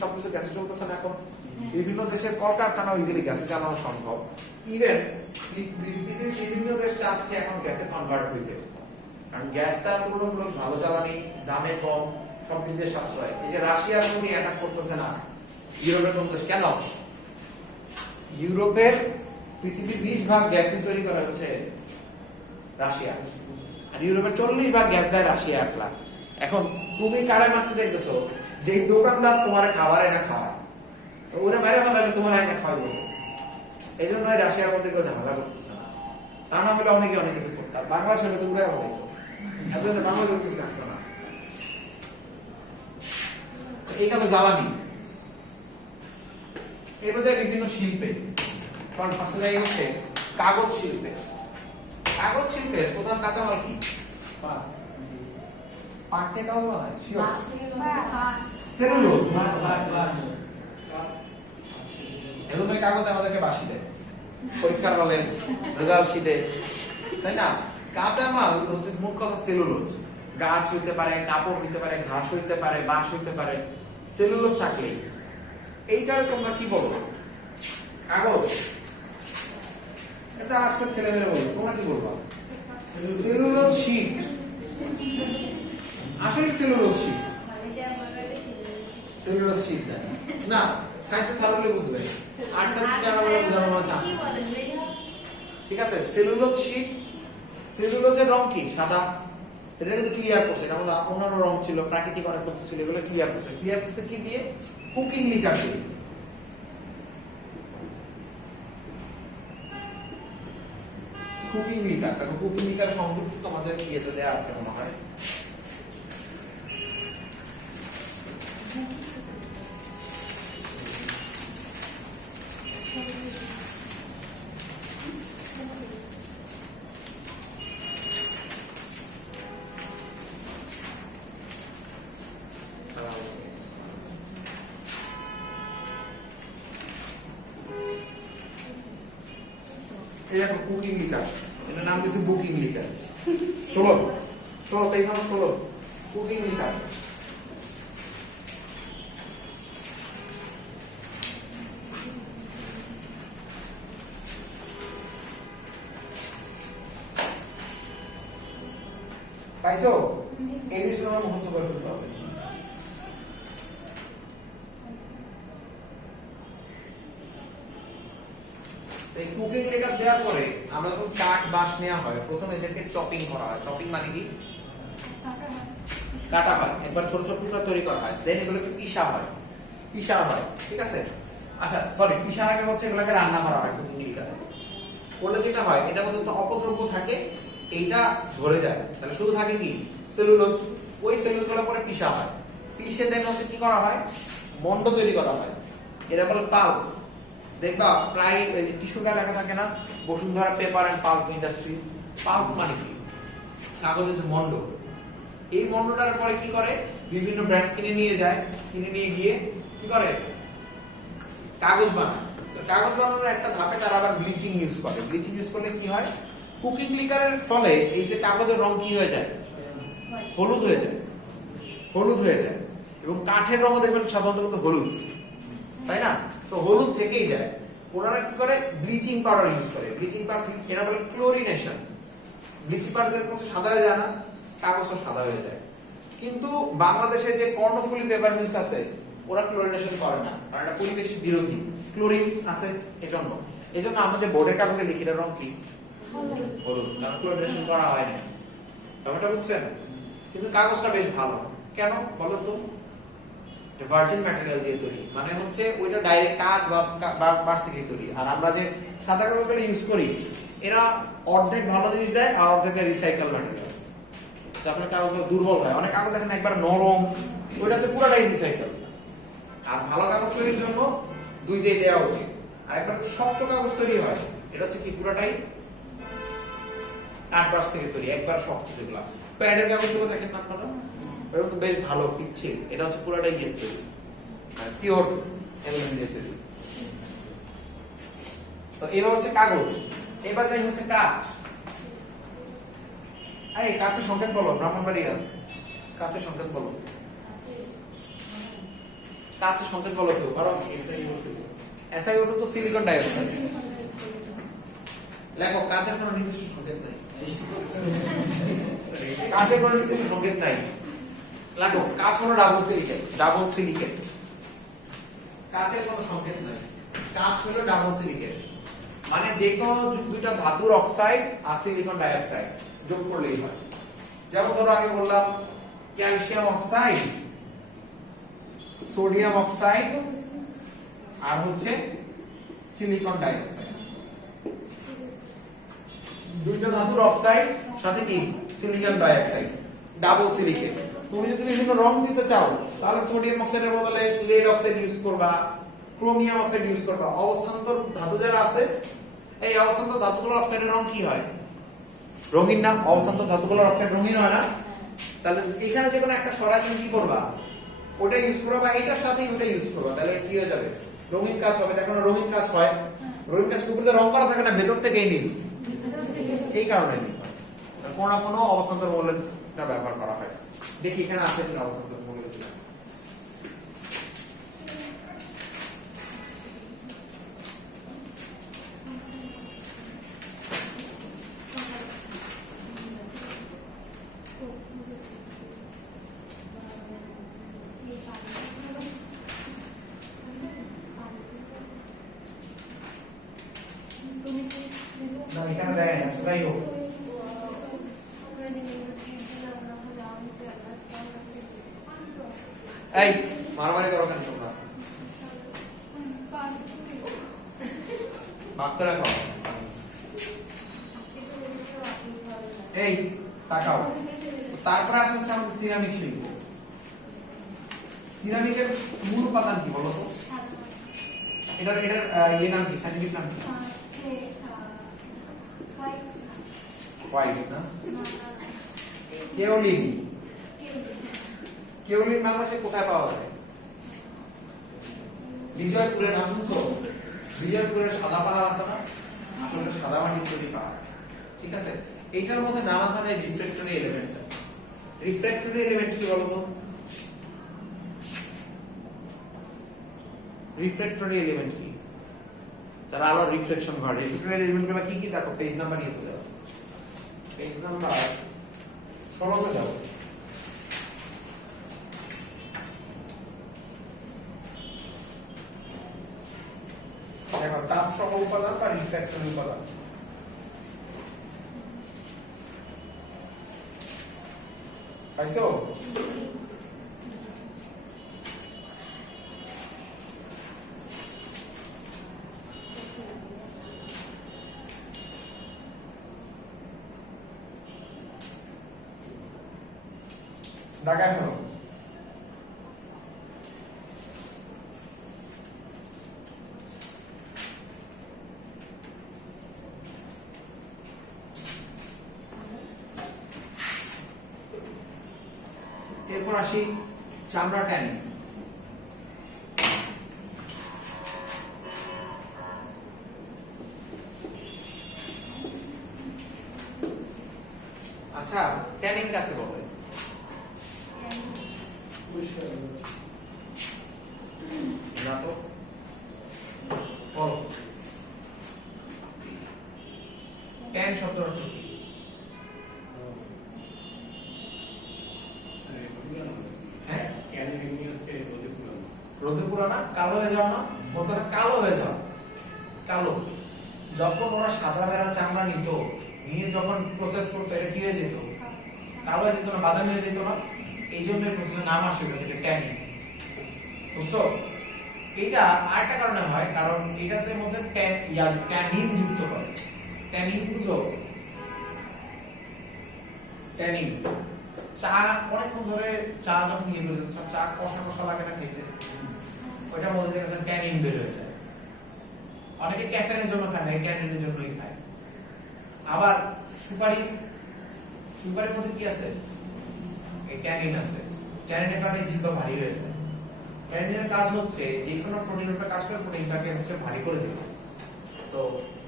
সবকিছু গ্যাসে চলতেছে না এখন। বিভিন্ন দেশের কলকারখানা ইজিলি গ্যাসে চালানো সম্ভব। ইভেন পৃথিবীর বিভিন্ন দেশ চাচ্ছে এখন গ্যাসে কনভার্ট হইতে, কারণ গ্যাসটা তুলনামূলক ভালো জ্বালানি, দামে কম, সব দিক দিয়ে সাশ্রয়। এই যে রাশিয়ার মধ্যে অ্যাটাক করতেছে না ইউরোপের কোন দেশ, কেন? ইউরোপের পৃথিবীর 20% গ্যাস তৈরি করা হচ্ছে রাশিয়া, আর ইউরোপের 40% গ্যাস দেয় রাশিয়া একলা। এখন তুমি কারে মারতে চাইতেছো? যে দোকানদার তোমার খাবার এনে খাওয়ায়, ওরা মেরে ফেলালে তোমার এনে খাওয়াইবো। এই জন্য রাশিয়ার মধ্যে কেউ ঝামেলা করতেছে না। তা না হলে অনেকে অনেক কিছু করতে, বাংলাদেশ হলে তো উড়াই হতো, এজন্য বাংলাদেশ কিছু থাকতো না। এই গেল জ্বালানি। এর মধ্যে বিভিন্ন শিল্পে, কারণ ফার্স্ট জায়গা হচ্ছে কাগজ শিল্পে। কাগজ শিল্পের প্রধান কাঁচামাল কি? পাট থেকে কাগজ বানায়, সেলুলোজ। এগুলো কাগজ আমাদেরকে বাসি দেয় পরীক্ষার হলে, রেজাল্ট শিটে, তাই না? কাঁচামাল হচ্ছে মূল কথা সেলুলোজ। গাছ হইতে পারে, কাপড় হইতে পারে, ঘাস হইতে পারে, বাঁশ হইতে পারে, সেলুলোজ থাকলে এইটারে তোমরা কি বলবো? কাগজ। এটা আর্টসের ছেলেমেয়েরা বলবো, তোমরা কি বলবো? Cellulose sheet. আসলে সেলুলোজ শীট, সেলুলোজ শীট না, সায়েন্সে ছাড়লে বুঝবে, আর্টসের যারা বলে বোঝানো চান্স। ঠিক আছে, সেলুলোজ শীট। সেলুলোজের রং কি? সাদা। এটা কিন্তু ক্লিয়ার করছে, এটা মধ্যে অন্যান্য রং ছিল, প্রাকৃতিক অনেক বস্তু ছিল, এগুলো ক্লিয়ার করছে। ক্লিয়ার করছে কি দিয়ে? কুকিং লিকার দিয়ে। কুকিং লিকার, কারণ কুকিং লিকার সংযুক্ত তোমাদের ইয়েতে দেয়া আছে মনে হয়। কুকিং লিকার, এটার নাম দিয়েছে booking liquor. 16 page number 16 cooking liquor. পাইছো? এই জিনিসটা আমার মুখস্থ করে ফেলতে হবে। এই কুকিং লিকার দেওয়ার পরে আমরা যখন কাঠ বাঁশ নেওয়া হয়, প্রথমে এদেরকে চপিং করা হয়। চপিং মানে কি? কাটা হয়, একবার ছোট ছোট টুকরা তৈরি করা হয়, দেন এগুলোকে পিষা হয়। ঠিক আছে? আচ্ছা সরি, পিষার আগে হচ্ছে এগুলোকে রান্না করা হয় কুকিং লিকারে। করলে যেটা হয়, এটার মধ্যে তো অপদ্রব্য থাকে, এইটা ঝরে যায়, তাহলে শুধু থাকে কি? সেলুলোজ। ওই সেলুলোজ গুলো পরে পিষা হয়, পিষে দেন হচ্ছে কি করা হয়? মন্ড তৈরি করা হয়, এটা বলে পাল্প। দেখবা প্রায় টিস্যুটা লেখা থাকে না, Bashundhara paper and pulp industries. Pulp মানে কি? কাগজের যে মন্ড। এই মন্ডটার পরে কি করে? বিভিন্ন ব্র্যান্ড কিনে নিয়ে যায়, কিনে নিয়ে গিয়ে কি করে? কাগজ বানায়। কাগজ বানানোর একটা ধাপে তারা আবার ব্লিচিং ইউজ করে। ব্লিচিং ইউজ করলে কি হয়? কুকিং লিকারের ফলে এই যে কাগজের রং কি হয়ে যায়? হলুদ হয়ে যায়। এবং কাঠের রঙও দেখবেন সাধারণত কিন্তু হলুদ, তাই না? তো হলুদ থেকেই যায়। ওনারা কি করে? ব্লিচিং পাউডার ইউজ করে। ব্লিচিং পাউডার এটা বলে ক্লোরিনেশন। ব্লিচিং পাউডারের মধ্যে সাদা হয়ে যায় না, কাগজও সাদা হয়ে যায়। কিন্তু বাংলাদেশে যে কর্ণফুলী পেপার মিলস আছে, ওরা ক্লোরিনেশন করে না, কারণ এটা পরিবেশ বিরোধী, ক্লোরিন আছে এজন্য। আমরা যে বোর্ডের কাগজে লিখি এর রং কি? হলুদ, কারণ ক্লোরিনেশন করা হয় না। ব্যাপারটা বুঝছেন? কিন্তু কাগজটা বেশ ভালো। কেন বলো তো? ভার্জিন ম্যাটেরিয়াল দিয়ে তৈরি, মানে হচ্ছে ওইটা ডাইরেক্ট কাঠ বা বাঁশ থেকে তৈরি। আর আমরা যে সাদা কাগজগুলো ইউজ করি, এরা অর্ধেক ভালো জিনিস দেয় আর অর্ধেক রিসাইকেল ম্যাটেরিয়াল। যার ফলে কাগজগুলো দুর্বল হয়। অনেক কাগজ দেখেন একবার নরম, ওইটা হচ্ছে পুরোটাই রিসাইকেল। আর ভালো কাগজ তৈরির জন্য দুইটাই দেওয়া উচিত। আর একবার শক্ত কাগজ তৈরি হয়, এটা হচ্ছে কি পুরোটাই কাঠবাস থেকে তৈরি, একবার শক্ত যেগুলো। প্যাডের কাগজগুলো দেখেন না আপনারা, এটা তো বেশ ভালো পিচ্ছিল, এটা হচ্ছে পুরোটাই ইয়ে তৈরি, আর পিওর এলিমেন্ট দিয়ে তৈরি। তো এবার হচ্ছে কাগজ। এবার যাই হচ্ছে কাঁচ। এই কাঁচের সংকেত বলো, ব্রাহ্মণবাড়িয়া কাঁচের সংকেত বলো, কাঁচের সংকেত বলো কেউ, কারণ SiO2 তো সিলিকন ডাইঅক্সাইড। লেখো কাঁচের কোনো নির্দিষ্ট সংকেত নেই, কাঁচের কোনো নির্দিষ্ট সংকেত নাই। লেখো কাঁচ হলো ডাবল সিলিকেট, ডাবল সিলিকেট। কাঁচের কোনো সংকেত নাই, কাঁচ হলো ডাবল সিলিকেট, মানে যে কোনো দুইটা ধাতুর অক্সাইড আর সিলিকন ডাইঅক্সাইড যোগ করলেই হয়। যেমন ধরো আমি বললাম ক্যালসিয়াম অক্সাইড, সোডিয়াম অক্সাইড আর হচ্ছে সিলিকন ডাইঅক্সাইড, দুইটা ধাতুর অক্সাইড সাথে কি সিলিকন ডাইঅক্সাইড, ডাবল সিলিকেট। তুমি যদি বিভিন্ন রং দিতে চাও তাহলে সোডিয়াম অক্সাইডের বদলে লেড অক্সাইড ইউজ করবা, ক্রোমিয়াম অক্সাইড ইউজ করবা। অবস্থান্তর ধাতু যারা আছে, এই অবস্থান্তর ধাতুগুলোর অক্সাইডের রং কি হয়? রঙিন না? অবস্থান্তর ধাতুগুলোর অক্সাইড রঙিন হয় না? তাহলে এখানে যে কোনো একটা সরাই তুমি কি করবা, ওটা ইউজ করবা, বা এটার সাথে ওটা ইউজ করবা, তাহলে কি হয়ে যাবে? রঙিন কাজ হবে। দেখো রঙিন কাজ হয়, রঙিন কাজ উপরে রং করা থাকে না, ভেতর থেকেই নীল, এই কারণে নীল হয়। কোনো না কোনো অবস্থান্তর মৌলটা ব্যবহার করা হয়। দেখি এখানে আছে কিনা অবস্থান্তর মৌল। না এখানে দেয় না, যাই হোক। এই মারামারি করো কেন তোমরা? ভাগ করে রাখো। এই তাকাও। তারপরে আছে হচ্ছে আমাদের সিরামিক শিল্প। সিরামিকের মূল উপাদান কি বলো তো? এটার ইয়ে নাম কি, সাইন্টিফিক নাম কি? হোয়াইট না? কেওলিন। কেওলিন বাংলাদেশে কোথায় পাওয়া যায়? বিজয়পুরের নাম শুনছো? বিজয়পুরের সাদা পাহাড় আছে না, আসলে সাদা মাটির তৈরি পাহাড়, ঠিক আছে? এইটার মধ্যে নানা ধরনের রিফ্লেক্টরি এলিমেন্ট। রিফ্লেক্টরি এলিমেন্ট কি বলতো? রিফ্লেক্টরি এলিমেন্ট কি? যারা আলো রিফ্লেকশন ঘটে, রিফ্লেক্টরি এলিমেন্ট গুলো কি কি? দেখো পেজ নাম্বার নিয়ে যাও, পেজ নাম্বার 16 যাও। দেখো তাপ সহ উপাদান বা রিফ্লেক্টরি উপাদান। পাইছো? ঢাকায় ফেলো। এরপর আসি চামড়া ট্যানিং। আচ্ছা ট্যানিং কাকে বলে? না তো বলো, ট্যান শব্দের অর্থ কি? হ্যাঁ রোদে পুরানা, কালো হয়ে যাও না, ওর কথা কালো হয়ে যাও। কালো যখন ওরা সাদা ভেড়া চামড়া নিত, নিয়ে যখন প্রসেস করতো, এটা কি হয়ে যেত? কালো হয়ে যেত না, বাদামি হয়ে যেত না? এই জন্য প্রসেসের নাম আসে এটা ট্যানিং। বুঝছো? এটা আরেকটা কারণে হয়, কারণ এটাতে মধ্যে ট্যানিন যুক্ত করে। ট্যানিন বুঝো? ট্যানিন চা অনেকক্ষণ ধরে চা যখন নিয়ে বেরোতে চা কষা কষা লাগে না খেতে, ওইটার মধ্যে দেখেছেন ট্যানিন বের হয়ে যায়। অনেকে ক্যাফেনের জন্য খায় না, ট্যানিনের জন্যই খায়। আবার সুপারির মধ্যে কি আছে? এই ট্যানিন আছে। ট্যানিনের কারণে জিহ্বা ভারী হয়ে যায়। ট্যানিনের কাজ হচ্ছে যে কোনো প্রোটিনের উপর কাজ করে প্রোটিনটাকে হচ্ছে ভারী করে দেবে। সো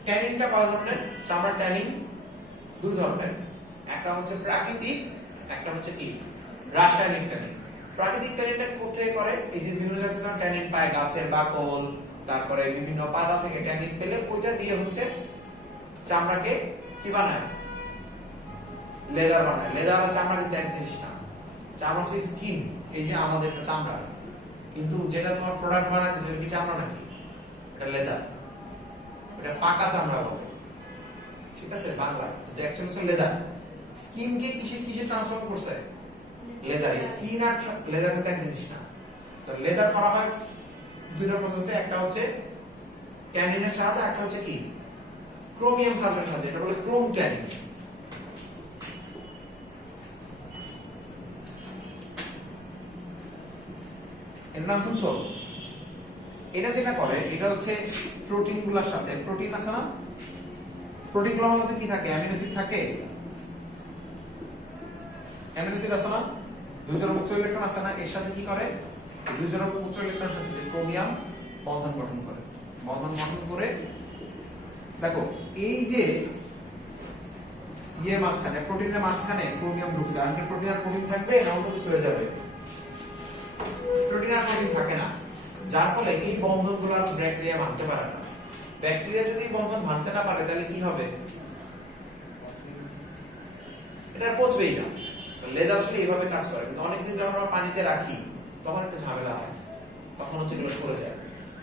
ট্যানিনটা কয় ধরনের? চামড়ার ট্যানিন দুই ধরনের, একটা হচ্ছে প্রাকৃতিক, একটা হচ্ছে কি রাসায়নিক ট্যানিন। প্রাকৃতিক ট্যানিনটা কোথায় করে? এই যে বিভিন্ন জাতীয় ট্যানিন পায় গাছের বাকল, তারপরে বিভিন্ন পাতা থেকে ট্যানিন পেলে ওইটা দিয়ে হচ্ছে চামড়াকে কি বানায়? লেদার বানায়। লেদার আর চামড়া কিন্তু এক জিনিস না। চামড়া হচ্ছে স্কিন, এই যে আমাদের একটা চামড়া, কিন্তু যেটা তোমার প্রোডাক্ট বানাতে সেটা কি চামড়া নাকি? এটা লেদার, এটা পাকা চামড়া বলে, ঠিক আছে বাংলা, যে অ্যাকচুয়ালি হচ্ছে লেদার। স্কিন কে কিসে ট্রান্সফর্ম করছে? লেদার। স্কিন আর লেদার কিন্তু এক জিনিস না। সো লেদার করা হয় দুইটা প্রসেসে, একটা হচ্ছে ট্যানিনের সাহায্যে, একটা হচ্ছে কি ক্রোমিয়াম সালফেটের সাহায্যে, এটা বলে ক্রোম ট্যানিন। এর নাম শুনছো? এটা যেটা করে এটা হচ্ছে প্রোটিন গুলোর সাথে, প্রোটিন আছে না, প্রোটিন গুলোর মধ্যে কি থাকে? অ্যামিনো অ্যাসিড থাকে। অ্যামিনো অ্যাসিড আছে না, দুই জোড়া উচ্চ ইলেকট্রন আছে না, এর সাথে কি করে? দুই জোড়া উচ্চ ইলেকট্রনের সাথে ক্রোমিয়াম বন্ধন গঠন করে। বন্ধন গঠন করে দেখো এই যে মাঝখানে প্রোটিনের মাঝখানে ক্রোমিয়াম ঢুকছে, আর প্রোটিন আর প্রোটিন থাকবে না অন্য কিছু হয়ে যাবে? প্রোটিন আর প্রোটিন থাকে না, যার ফলে এই বন্ধনগুলো আর ব্যাকটেরিয়া ভাঙতে পারে না। ব্যাকটেরিয়া যদি বন্ধন ভাঙতে না পারে তাহলে কি হবে? এটা পচবেই না। লেদার আসলে এইভাবে কাজ করে, কিন্তু অনেকদিন যখন আমরা পানিতে রাখি তখন একটু ঝামেলা হয়, তখন হচ্ছে এগুলো সরে যায়।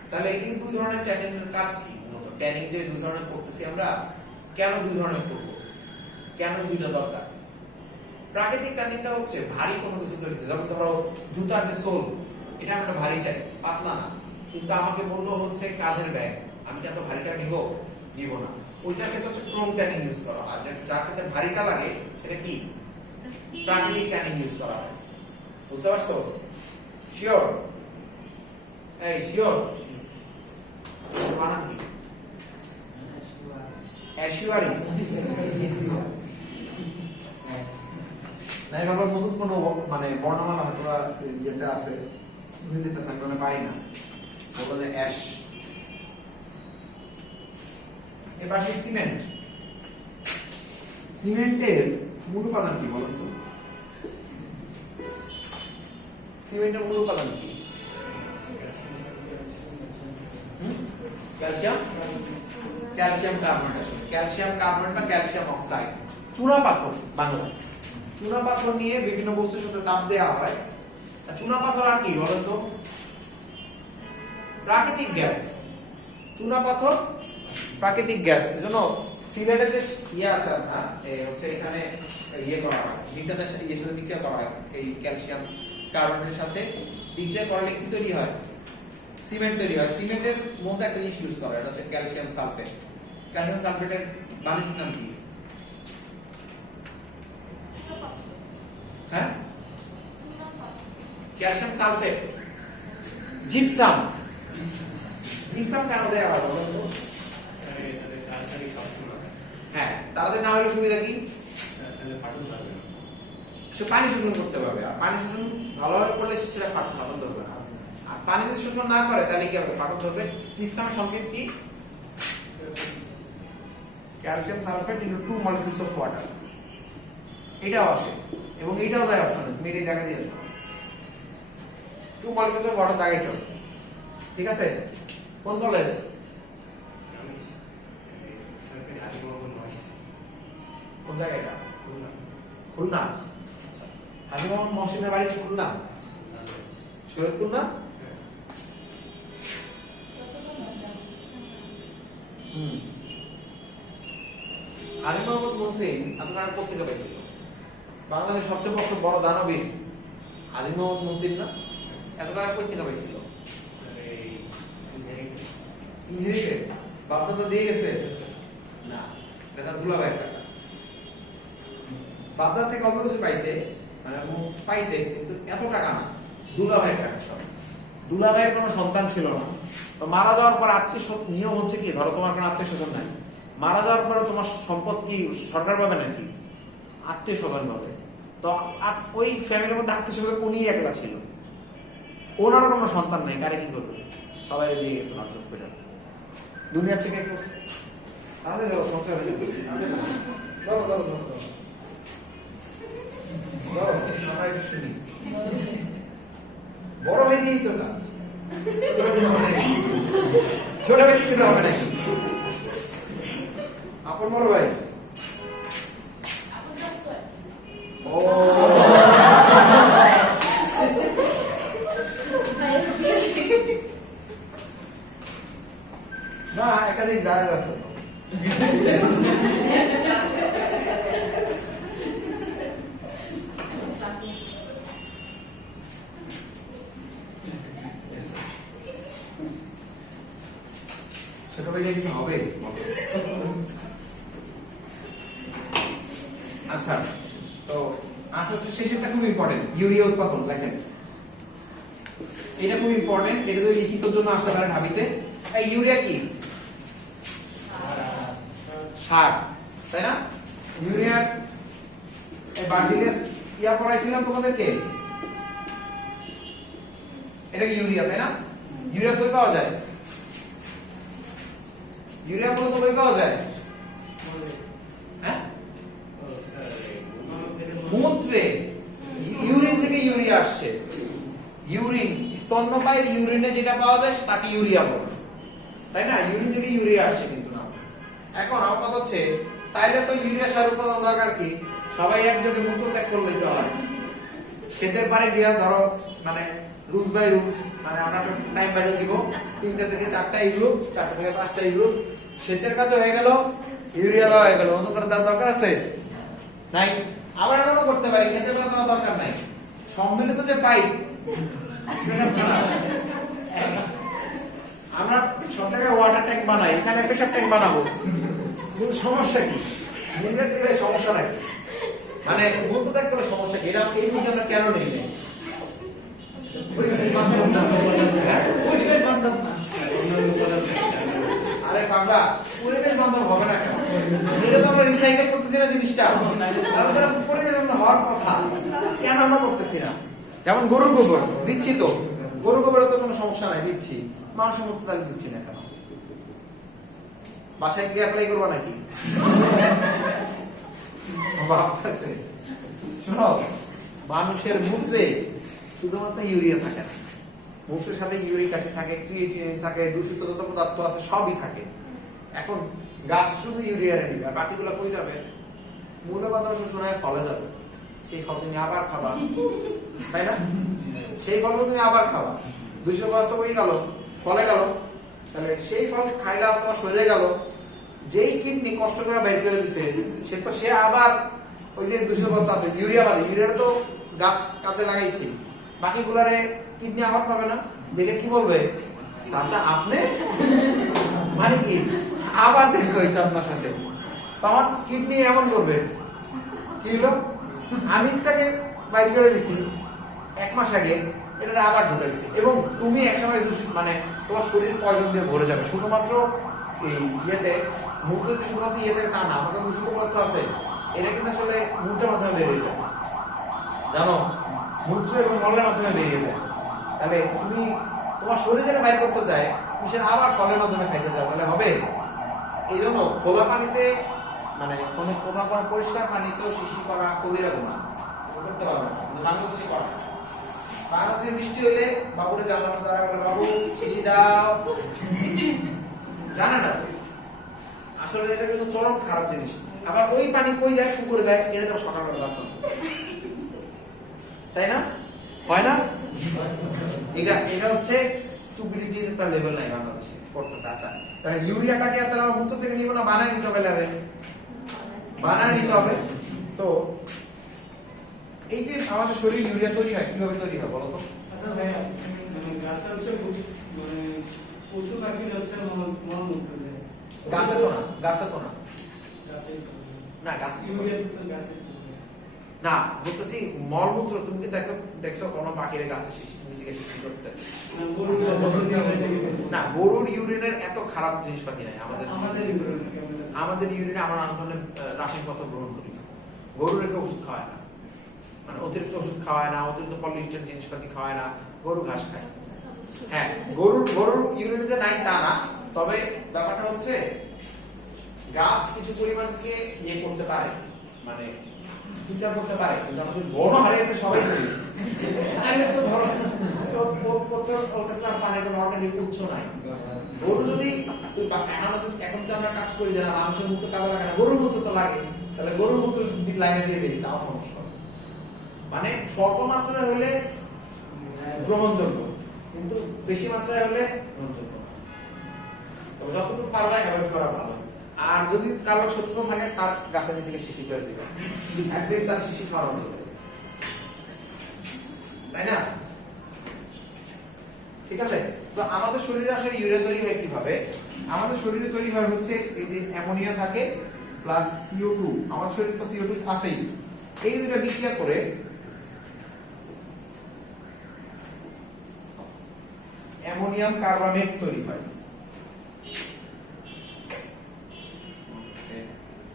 তাহলে এই দুই ধরনের ট্যানিনের কাজ কি? মূলত ট্যানিং যে দুই ধরনের করতেছি আমরা, কেন দুই ধরনের করব, কেন দুইটা দরকার? প্রাকৃতিক ট্যানিনটা হচ্ছে ভারী কোনো কিছু তৈরি, যেমন ধরো জুতার যে সোল, এটা আমরা ভারী চাই, পাতলা না, কিন্তু আমাকে বললো হচ্ছে কাঁধের ব্যাগ, আমি কি এত ভারীটা নিব না, ওইটার ক্ষেত্রে হচ্ছে ক্রোম ট্যানিং ইউজ করা হয়। যার ক্ষেত্রে ভারীটা লাগে সেটা কি প্রাকৃতিক ট্যানিং ইউজ করা হয়। বুঝতে পারছো? শিওর? এই শিওর বানান কি? অ্যাসিওরিস না, এবার নতুন কোনো মানে বর্ণমালা হয়তো ইয়েতে আছে, বুঝতে আমি পারি না, বলে অ্যাশ। এবার সিমেন্ট। সিমেন্টের মূল উপাদান কি বলেন তো? সিমেন্টের মূল উপাদান কি? Calcium, calcium carbonate. আসলে ক্যালসিয়াম কার্বনেট বা ক্যালসিয়াম অক্সাইড, চুনা পাথর বাংলা। চুনা পাথর নিয়ে বিভিন্ন বস্তুর সাথে তাপ দেওয়া হয়। চুনা পাথর আর কি বলেন তো? প্রাকৃতিক গ্যাস। চুনা পাথর প্রাকৃতিক গ্যাস। এজন্য সিলেটে যে ইয়ে আছে না, হচ্ছে এখানে ইয়ে করা হয়, মিথেনের ইয়ের সাথে বিক্রিয়া করা হয়, এই ক্যালসিয়াম কার্বনের সাথে বিক্রিয়া করলে কি তৈরি হয়? সিমেন্ট তৈরি হয়। সিমেন্টের মধ্যে একটা জিনিস ইউজ করা হয়, এটা হচ্ছে ক্যালসিয়াম সালফেট। ক্যালসিয়াম সালফেটের বাণিজ্যিক নাম কি? হ্যাঁ, ক্যালসিয়াম সালফেট। জিপসাম। জিপসাম কেন দেওয়া হয় বলুন তো? হ্যাঁ, তাড়াতাড়ি না হলে সুবিধা কি? সে পানি শোষণ করতে পারবে, আর পানি শোষণ ভালোভাবে করলে সেটা ফাটন ধরবে না। আর পানি যদি শোষণ না করে তাহলে কি হবে? ফাটন ধরবে। জিপসামের সংকেত কি? Calcium sulphate into 2 molecules of water। এটাও আসে এবং এইটাও দেয় অপশনে, তুমি এটাই দেখা দিয়েছো 2 molecules of water দাগাইতে হবে। ঠিক আছে? কোন কলেজ? কোন জায়গায় এটা? খুলনা। হাজি মোহাম্মদ মহসিনের বাড়ি খুলনা, শরীয়তপুর না? হাজি মোহাম্মদ মহসিন আপনারা পত্রিকা পেয়েছিল, বাংলাদেশের সবচেয়ে বড় দানবীর হাজি মোহাম্মদ মহসিন না? এত টাকা পত্রিকা পেয়েছিল। ইনহেরিটেড বাপদাদা দিয়ে গেছে না, এটা দুলাভাইয়ের টাকা। বাপদাদা থেকে অল্প কিছু পাইছে, মানে পাইছে কিন্তু এত টাকা না, দুলাভাইয়ের টাকা সব। দুলাভাইয়ের কোনো সন্তান ছিল না, তো মারা যাওয়ার পর নিয়ম হচ্ছে কি, ধরো তোমার কোনো আত্মীয় স্বজন নাই, মারা যাওয়ার পরে তোমার সম্পদ কি সরকার পাবে নাকি? আত্মীয় স্বজন পাবে। তো ওই ফ্যামিলির মধ্যে আত্মীয় স্বজন উনি একলা ছিল, ওনারও কোনো সন্তান নেই, কারে কি করবে? সবাই দিয়ে গেছে নাটক করে দুনিয়া থেকে একটু আরে যাও সংসার হয়ে যাবে। ধরো ধরো ধরো ধরো ধরো, আমরা একটু শুনি। বড় ভাই দিয়েই তো কাজ, ছোট ভাই দিতে হবে নাকি? আপন বড় ভাই আপন কাজ করে। ও না, একাধিক জায়গা আছে তো। ছোট ভাই কিছু হবে? আচ্ছা, তো আচ্ছা শেষেরটা খুব ইম্পর্টেন্ট, ইউরিয়া উৎপাদন। দেখেন এটা খুব ইম্পর্টেন্ট, এটা যদি লিখিত জন্য আসতে পারে ঢাবিতে। এই ইউরিয়া কি? সার, তাই না? ইউরিয়ার বার্জিলিয়াস ইয়া পড়াইছিলাম তোমাদেরকে, এটা কি ইউরিয়া, তাই না? ইউরিয়া কই পাওয়া যায়? ইউরিয়া মূলত কই পাওয়া যায়? হ্যাঁ, মূত্রে। ইউরিন থেকে ইউরিয়া আসছে। ইউরিন, স্তন্যপায়ীর ইউরিনে যেটা পাওয়া যায় তাকে ইউরিয়া বলে, তাই না? ইউরিন থেকে ইউরিয়া আসছে কিন্তু না। এখন আমার কথা হচ্ছে, তাইলে তো ইউরিয়া সার উৎপাদন দরকার কি? সবাই একযোগে মূত্র ত্যাগ করলেই তো হয়। ক্ষেতের পারে গিয়া ধরো মানে রুলস বাই রুলস, মানে আমরা টাইম বাজে দিব 3টা থেকে 4টা ইউরো, 4টা থেকে 5টা ইউরো, সেচের কাজ হয়ে গেল, ইউরিয়া দেওয়া হয়ে গেল। নতুন করে দেওয়ার দরকার আছে নাই? আবার এমনও করতে পারি, খেতে পারে দেওয়ার দরকার নাই, সম্মিলিত যে পাইপ, আমরা সব জায়গায় ওয়াটার ট্যাঙ্ক বানাই, এখানে প্রেসার ট্যাঙ্ক বানাবো, কিন্তু সমস্যা কি? নির্দেশ দিলে সমস্যা নাকি? মানে মূত্র ত্যাগ করে সমস্যা কি? এটা এই বুঝে আমরা কেন নেই? আরে বাবা, পরিবেশ বান্ধব হবে না কেন? এটা তো আমরা রিসাইকেল করতেছি না জিনিসটা, পরিবেশ বান্ধব হওয়ার কথা, কেন আমরা করতেছি না? যেমন গরুর গোবর দিচ্ছি, তো গরুর গোবরে তো কোনো সমস্যা নাই, দিচ্ছি। মানুষের মতো তাহলে দিচ্ছি না কেন? বাসায় গিয়ে অ্যাপ্লাই করবো নাকি? শোনো, মানুষের মূত্রে শুধুমাত্র ইউরিয়া থাকে না, মূত্রের সাথে ইউরিক অ্যাসিড থাকে, ক্রিয়েটিনিন থাকে, দূষিত যত পদার্থ আছে সবই থাকে। এখন গাছ শুধু ইউরিয়া নিবে, বাকিগুলো কই যাবে? মূল বাতাস শোষণে ফলে যাবে, সেই ফল তুমি আবার খাবা, তাই না? সেই ফল তুমি আবার খাবা, দূষিত পদার্থ কই গেল? ফলে গেল। তাহলে সেই ফল খাইলে তোমার শরীরে গেল, যেই কিডনি কষ্ট করে বের করে দিছে, সে আবার ওই যে দূষিত পদার্থ আছে ইউরিয়া বাদে, ইউরিয়াটা তো গাছ কাজে লাগাইছি, বাকিগুলারে কিডনি আবার পাবে না, দেখে কি বলবে? আচ্ছা আপনি মানে কি আবার দেখা হয়েছে আপনার সাথে, তখন কিডনি এমন করবে, কি হলো? আমি তাকে বাইর করে দিছি 1 মাস আগে, এটা আবার ঢুকাইছি, এবং তুমি একসময় দূষিত মানে তোমার শরীর পয়জন দিয়ে ভরে যাবে। শুধুমাত্র এই ইয়েতে মূত্র যে শুধুমাত্র ইয়েতে তা না, আমাদের দূষিত পদার্থ আছে, এটা কিন্তু আসলে মূত্রের মাধ্যমে বেরিয়ে যায়, জানো? মূত্র এবং মলের মাধ্যমে বেরিয়ে যায়। তাহলে তুমি তোমার শরীর যেটা বাইর করতে চায়, তুমি সেটা আবার ফলের মাধ্যমে খাইতে চাও, তাহলে হবে? এই জন্য খোলা পানিতে মানে কোথাও কোনো পরিষ্কার পানিতেও শিশি করা কবিরা গুনাহ, করতে পারবে না। বাংলাদেশে করা, বাংলাদেশে বৃষ্টি হলে বাবুরে জানলা পাশে দাঁড়া বলে, বাবু শিশি দাও, জানে না। আসলে এটা কিন্তু চরম খারাপ জিনিস। আবার ওই পানি কই যায়? পুকুরে যায়, এটা তো সকালবেলা দাঁত, তাই না? হয় না? এটা হচ্ছে স্টুপিডিটির একটা লেভেল নাই বাংলাদেশে করতেছে। আচ্ছা, তাহলে ইউরিয়াটাকে তাহলে আমরা মূত্র থেকে নিব না, বানায় নিতে হবে, বানায় নিতে হবে। তো এই যে আমাদের শরীর ইউরিয়া তৈরি হয়, কিভাবে তৈরি হয় বলো তো? আচ্ছা ভাইয়া, গাছে হচ্ছে মানে পশু পাখি হচ্ছে মলমূত্র দেয়, গাছে তো না, গাছে তো না, গাছে না গাছে ইউরিয়া তো গাছে না বলতেছি মলমূত্র তুমি কি দেখছো দেখছো কোনো পাখির গাছে নিচে শিশি করতে? না, গরুর ইউরিনের এত খারাপ জিনিসপাতি নাই। আমাদের ইউরিনে আমরা নানা ধরনের রাসায়নিক পদার্থ গ্রহণ করি। গরুর রেখে ওষুধ খাওয়ায় না, মানে অতিরিক্ত ওষুধ খাওয়ায় না, অতিরিক্ত পলিউটেড জিনিসপাতি খাওয়ায় না, গরু ঘাস খায়। হ্যাঁ, গরুর ইউরিনে যে নাই তা না, তবে ব্যাপারটা হচ্ছে গাছ কিছু পরিমাণকে ইয়ে করতে পারে, মানে ফিল্টার করতে পারে, কিন্তু আমাদের বড় হারে সবাই করি। তাহলে তো ধরো পানির কোনো অর্গানিক উৎস নাই। গরু যদি এখন তো আমরা কাজ করি না, মানুষের মূত্র কাজে লাগে না, গরুর মূত্র তো লাগে, তাহলে গরুর মূত্র লাইনে দিয়ে দিই, তাও সমস্যা। মানে স্বল্প মাত্রায় হলে গ্রহণযোগ্য, কিন্তু বেশি মাত্রায় হলে গ্রহণযোগ্য। তবে যতটুকু পারলে অ্যাভয়েড করা ভালো। আর যদি কারোর সত্যতা থাকে, তার গাছের নিচে শিশি করে দিবে, অ্যাটলিস্ট তার শিশি খাওয়ানো যাবে, তাই না? ঠিক আছে। তো আমাদের শরীরে আসলে ইউরিয়া তৈরি হয় কিভাবে? আমাদের শরীরে তৈরি হয় হচ্ছে এই যে অ্যামোনিয়া থাকে প্লাস CO2, আমাদের শরীরে তো CO2 আছেই, এই দুটো বিক্রিয়া করে অ্যামোনিয়াম কার্বনেট তৈরি হয়।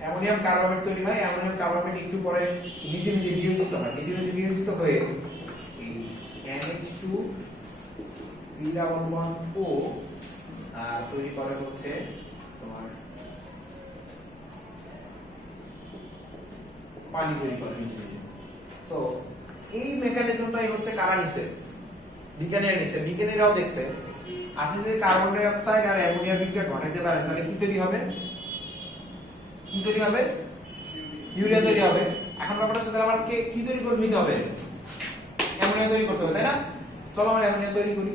অ্যামোনিয়াম কার্বনেট তৈরি হয়। অ্যামোনিয়াম কার্বনেট একটু পরে নিজে নিজে বিয়োজিত হয়, নিজে নিজে বিয়োজিত হয়ে এই NH2 311O তৈরি করে হচ্ছে তোমার পানি তৈরি করে নিজে নিজে। সো এই মেকানিজমটাই হচ্ছে কারা নিছে? বিজ্ঞানীরা নিছে। বিজ্ঞানীরাও দেখছে আপনি যদি কার্বন ডাই অক্সাইড আর অ্যামোনিয়া বিক্রিয়া ঘটাতে পারেন, তাহলে কি তৈরি হবে? কি তৈরি হবে? ইউরিয়া তৈরি হবে। এখন ব্যাপারটা হচ্ছে তাহলে আমাকে কি তৈরি করে নিতে হবে? অ্যামোনিয়া তৈরি করতে হবে, তাই না? চলো আমরা অ্যামোনিয়া তৈরি করি।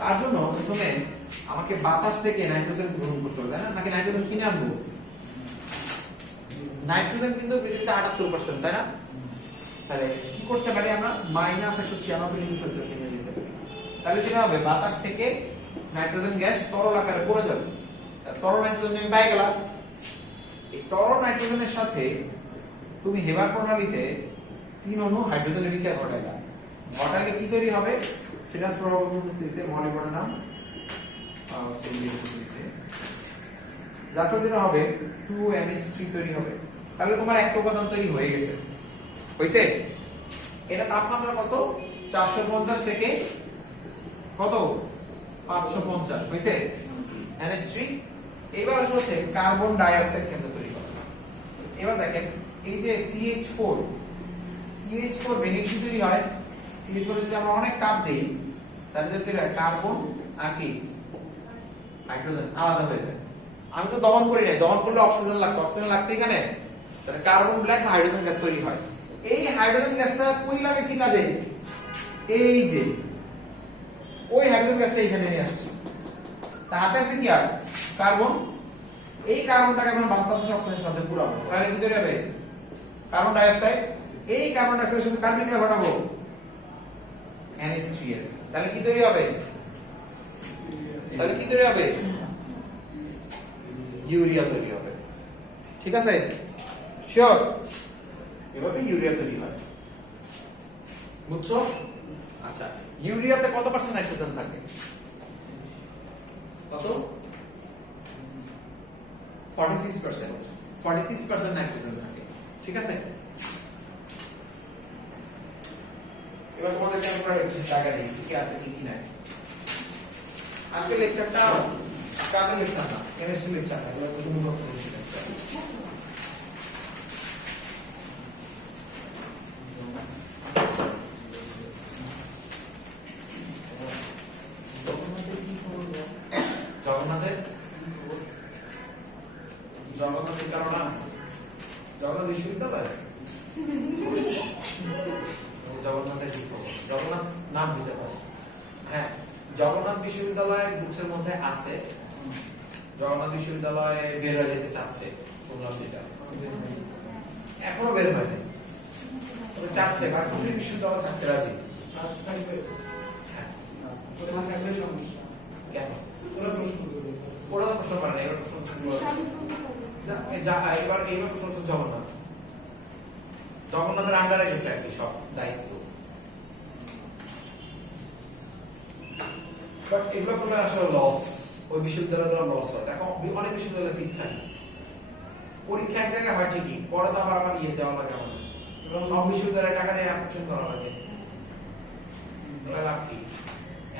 তার জন্য প্রথমে আমাকে বাতাস থেকে নাইট্রোজেন গ্রহণ করতে হবে, তাই না? নাকি নাইট্রোজেন কিনে আনবো? নাইট্রোজেন কিন্তু পৃথিবীতে 78%, তাই না? তাহলে কি করতে পারি আমরা? -196 ডিগ্রি সেলসিয়াস নিয়ে যেতে পারি। তাহলে যেটা হবে, বাতাস থেকে নাইট্রোজেন গ্যাস তরল আকারে পড়ে যাবে। তরল নাইট্রোজেন আমি পাই গেলাম। এই তরল নাইট্রোজেনের সাথে তুমি হেবার প্রণালীতে 3 অণু হাইড্রোজেনের বিক্রিয়া ঘটাইলা। ঘটালে কি তৈরি হবে? ফিনাস প্রভাবক স্থিতিতে মলিবডেনাম যার ফলে হবে 2NH3 তৈরি হবে। তাহলে তোমার একটা উপাদান তৈরি হয়ে গেছে। হইছে? এটা তাপমাত্রা কত? 450 থেকে কত? 550। হইছে? NH3। এবার হচ্ছে কার্বন ডাই অক্সাইড কেন্দ্র তৈরি করে। এবার দেখেন এই যে CH4 ভেঙে কি তৈরি হয়? CH4 যদি আমরা অনেক তাপ দেই, তাহলে তৈরি হয় কার্বন আর কি হাইড্রোজেন আলাদা হয়ে যায়। আমি তো দহন করি নাই, দহন করলে অক্সিজেন লাগতো, অক্সিজেন লাগছে এখানে, তাহলে কার্বন ব্ল্যাক হাইড্রোজেন গ্যাস তৈরি হয়। এই হাইড্রোজেন গ্যাসটা কই লাগে? কি কাজে? এই যে ওই হাইড্রোজেন গ্যাসটা এখানে নিয়ে আসছে। তাতে আছে কি আর কার্বন। এই কার্বনটাকে আমরা বাতাসে অক্সিজেনের সাথে পুরাবো, তাহলে কি তৈরি হবে? Carbon die oxide. এই কার্বন ডাই অক্সাইডের সাথে কার বিক্রিয়া ঘটাবো? NH3 তাহলে কি তৈরি হবে? তাহলে কি তৈরি হবে? ইউরিয়া তৈরি হবে। ঠিক আছে? শিওর? এভাবে ইউরিয়া তৈরি হয়। বুঝছো? আচ্ছা, ইউরিয়াতে কত % নাইট্রোজেন থাকে? কত? 46% নাইট্রোজেন থাকে। ঠিক আছে? এবার তোমাদের কেমন করে জায়গা নেই, ঠিক আছে কি নাই। আজকে লেকচারটা কাজের লেকচার না, কেমিস্ট্রি লেকচার না, এগুলো তুমি লেকচার। জগন্নাথের কারো নাম জগন্নাথ বিশ্ববিদ্যালয়, জগন্নাথের শিক্ষক, জগন্নাথ নাম দিতে পারে। হ্যাঁ, জগন্নাথ বিশ্ববিদ্যালয় বুকসের মধ্যে আছে। জগন্নাথ বিশ্ববিদ্যালয় বের হয়ে যেতে চাচ্ছে, শুনলাম যেটা, এখনো বের হয়নি, তবে চাচ্ছে বা কমপ্লিট বিশ্ববিদ্যালয় থাকতে রাজি। কেন? ওরা প্রশ্ন করে না, এবার প্রশ্ন এবার প্রশ্ন হচ্ছে জগন্নাথ। জগন্নাথের আন্ডারে গেছে আর কি সব দায়িত্ব। বাট এগুলো করলে আসলে লস, ওই বিশ্ববিদ্যালয়গুলো লস হয়। দেখো অনেক বিশ্ববিদ্যালয়ে সিট থাকে, পরীক্ষা এক জায়গায় হয় ঠিকই, পরে তো আবার ইয়ে দেওয়া লাগে আমাদের, এবং সব বিশ্ববিদ্যালয়ে টাকা দিয়ে অ্যাপ্লিকেশন করা লাগে। এটা লাভ কি?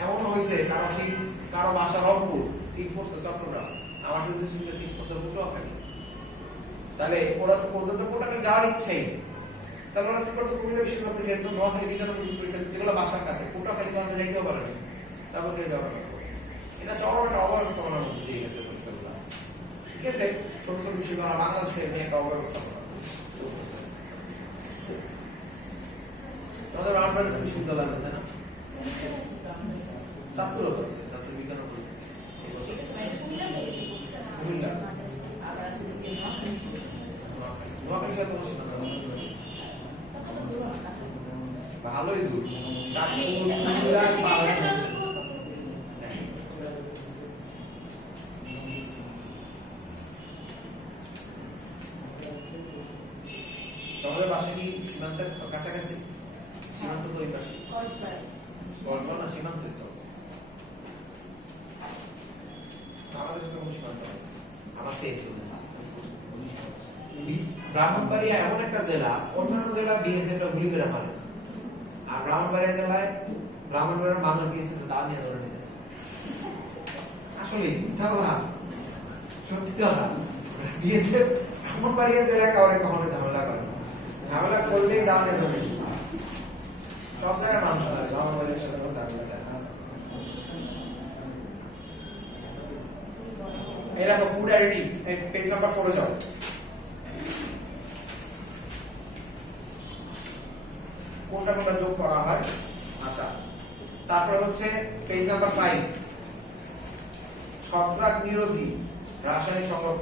এমন হয়েছে কারো বাসা রংপুর, সিট পড়ছে চট্টগ্রাম, আমার কাছে সিট পড়ছে পটুয়াখালী, তাহলে ওরা তো পটুয়াখালী যাওয়ার ইচ্ছাই নেই, তাহলে ওরা কি করতো? কুমিল্লা বিশ্ববিদ্যালয় কিন্তু নোয়াখালী বিজ্ঞান পরীক্ষা যেগুলো বাসার কাছে, পটুয়াখালী কারণে যাইতেও পারে না, তারপর নিয়ে যাওয়ার কথা। এটা চরম একটা অব্যবস্থাপনার মধ্যে দিয়ে গেছে পরীক্ষাগুলো। ঠিক আছে, ছোট ছোট বিষয়গুলো বাংলাদেশে নিয়ে একটা অব্যবস্থাপনা চলতেছে। আমাদের রামপুরে বিশ্ববিদ্যালয় আছে তাই না? চাঁদপুরও তো আছে, চাঁদপুর বিজ্ঞান কুমিল্লা নোয়াখালী সাথে ভালোই দূর। তোমাদের বাসা কি সীমান্তের কাছাকাছি? সীমান্ত তো ওই পাশে, কসবা না সীমান্তের তো। আমাদের সাথে কোনো সীমান্ত নেই, আমার সেফ ব্রাহ্মণবাড়িয়া এমন একটা জেলা, অন্যান্য জেলা বিএসএফ গুলি করে মারে, আর ব্রাহ্মণবাড়িয়া জেলায় ব্রাহ্মণবাড়িয়ার মানুষ বিএসএফ দাঁড় নিয়ে ধরে নিতে। আসলে মিথ্যা কথা, সত্যি কথা। বিএসএফ ব্রাহ্মণবাড়িয়া জেলায় কাউরে কখনো ঝামেলা করে না, ঝামেলা করলেই দাঁড় নিয়ে ধরে নিতে। সব জায়গায় মানুষ আছে, ব্রাহ্মণবাড়িয়ার সাথে কোনো ঝামেলা যায় না। এই দেখো ফুড অ্যাডিটিভ, পেজ নাম্বার 4 এ যাও। কোনটা কোনটা যোগ করা হয়। আচ্ছা, তারপরে হচ্ছে পেজ নাম্বার 5, ছত্রাক নিরোধী রাসায়নিক সংরক্ষণ।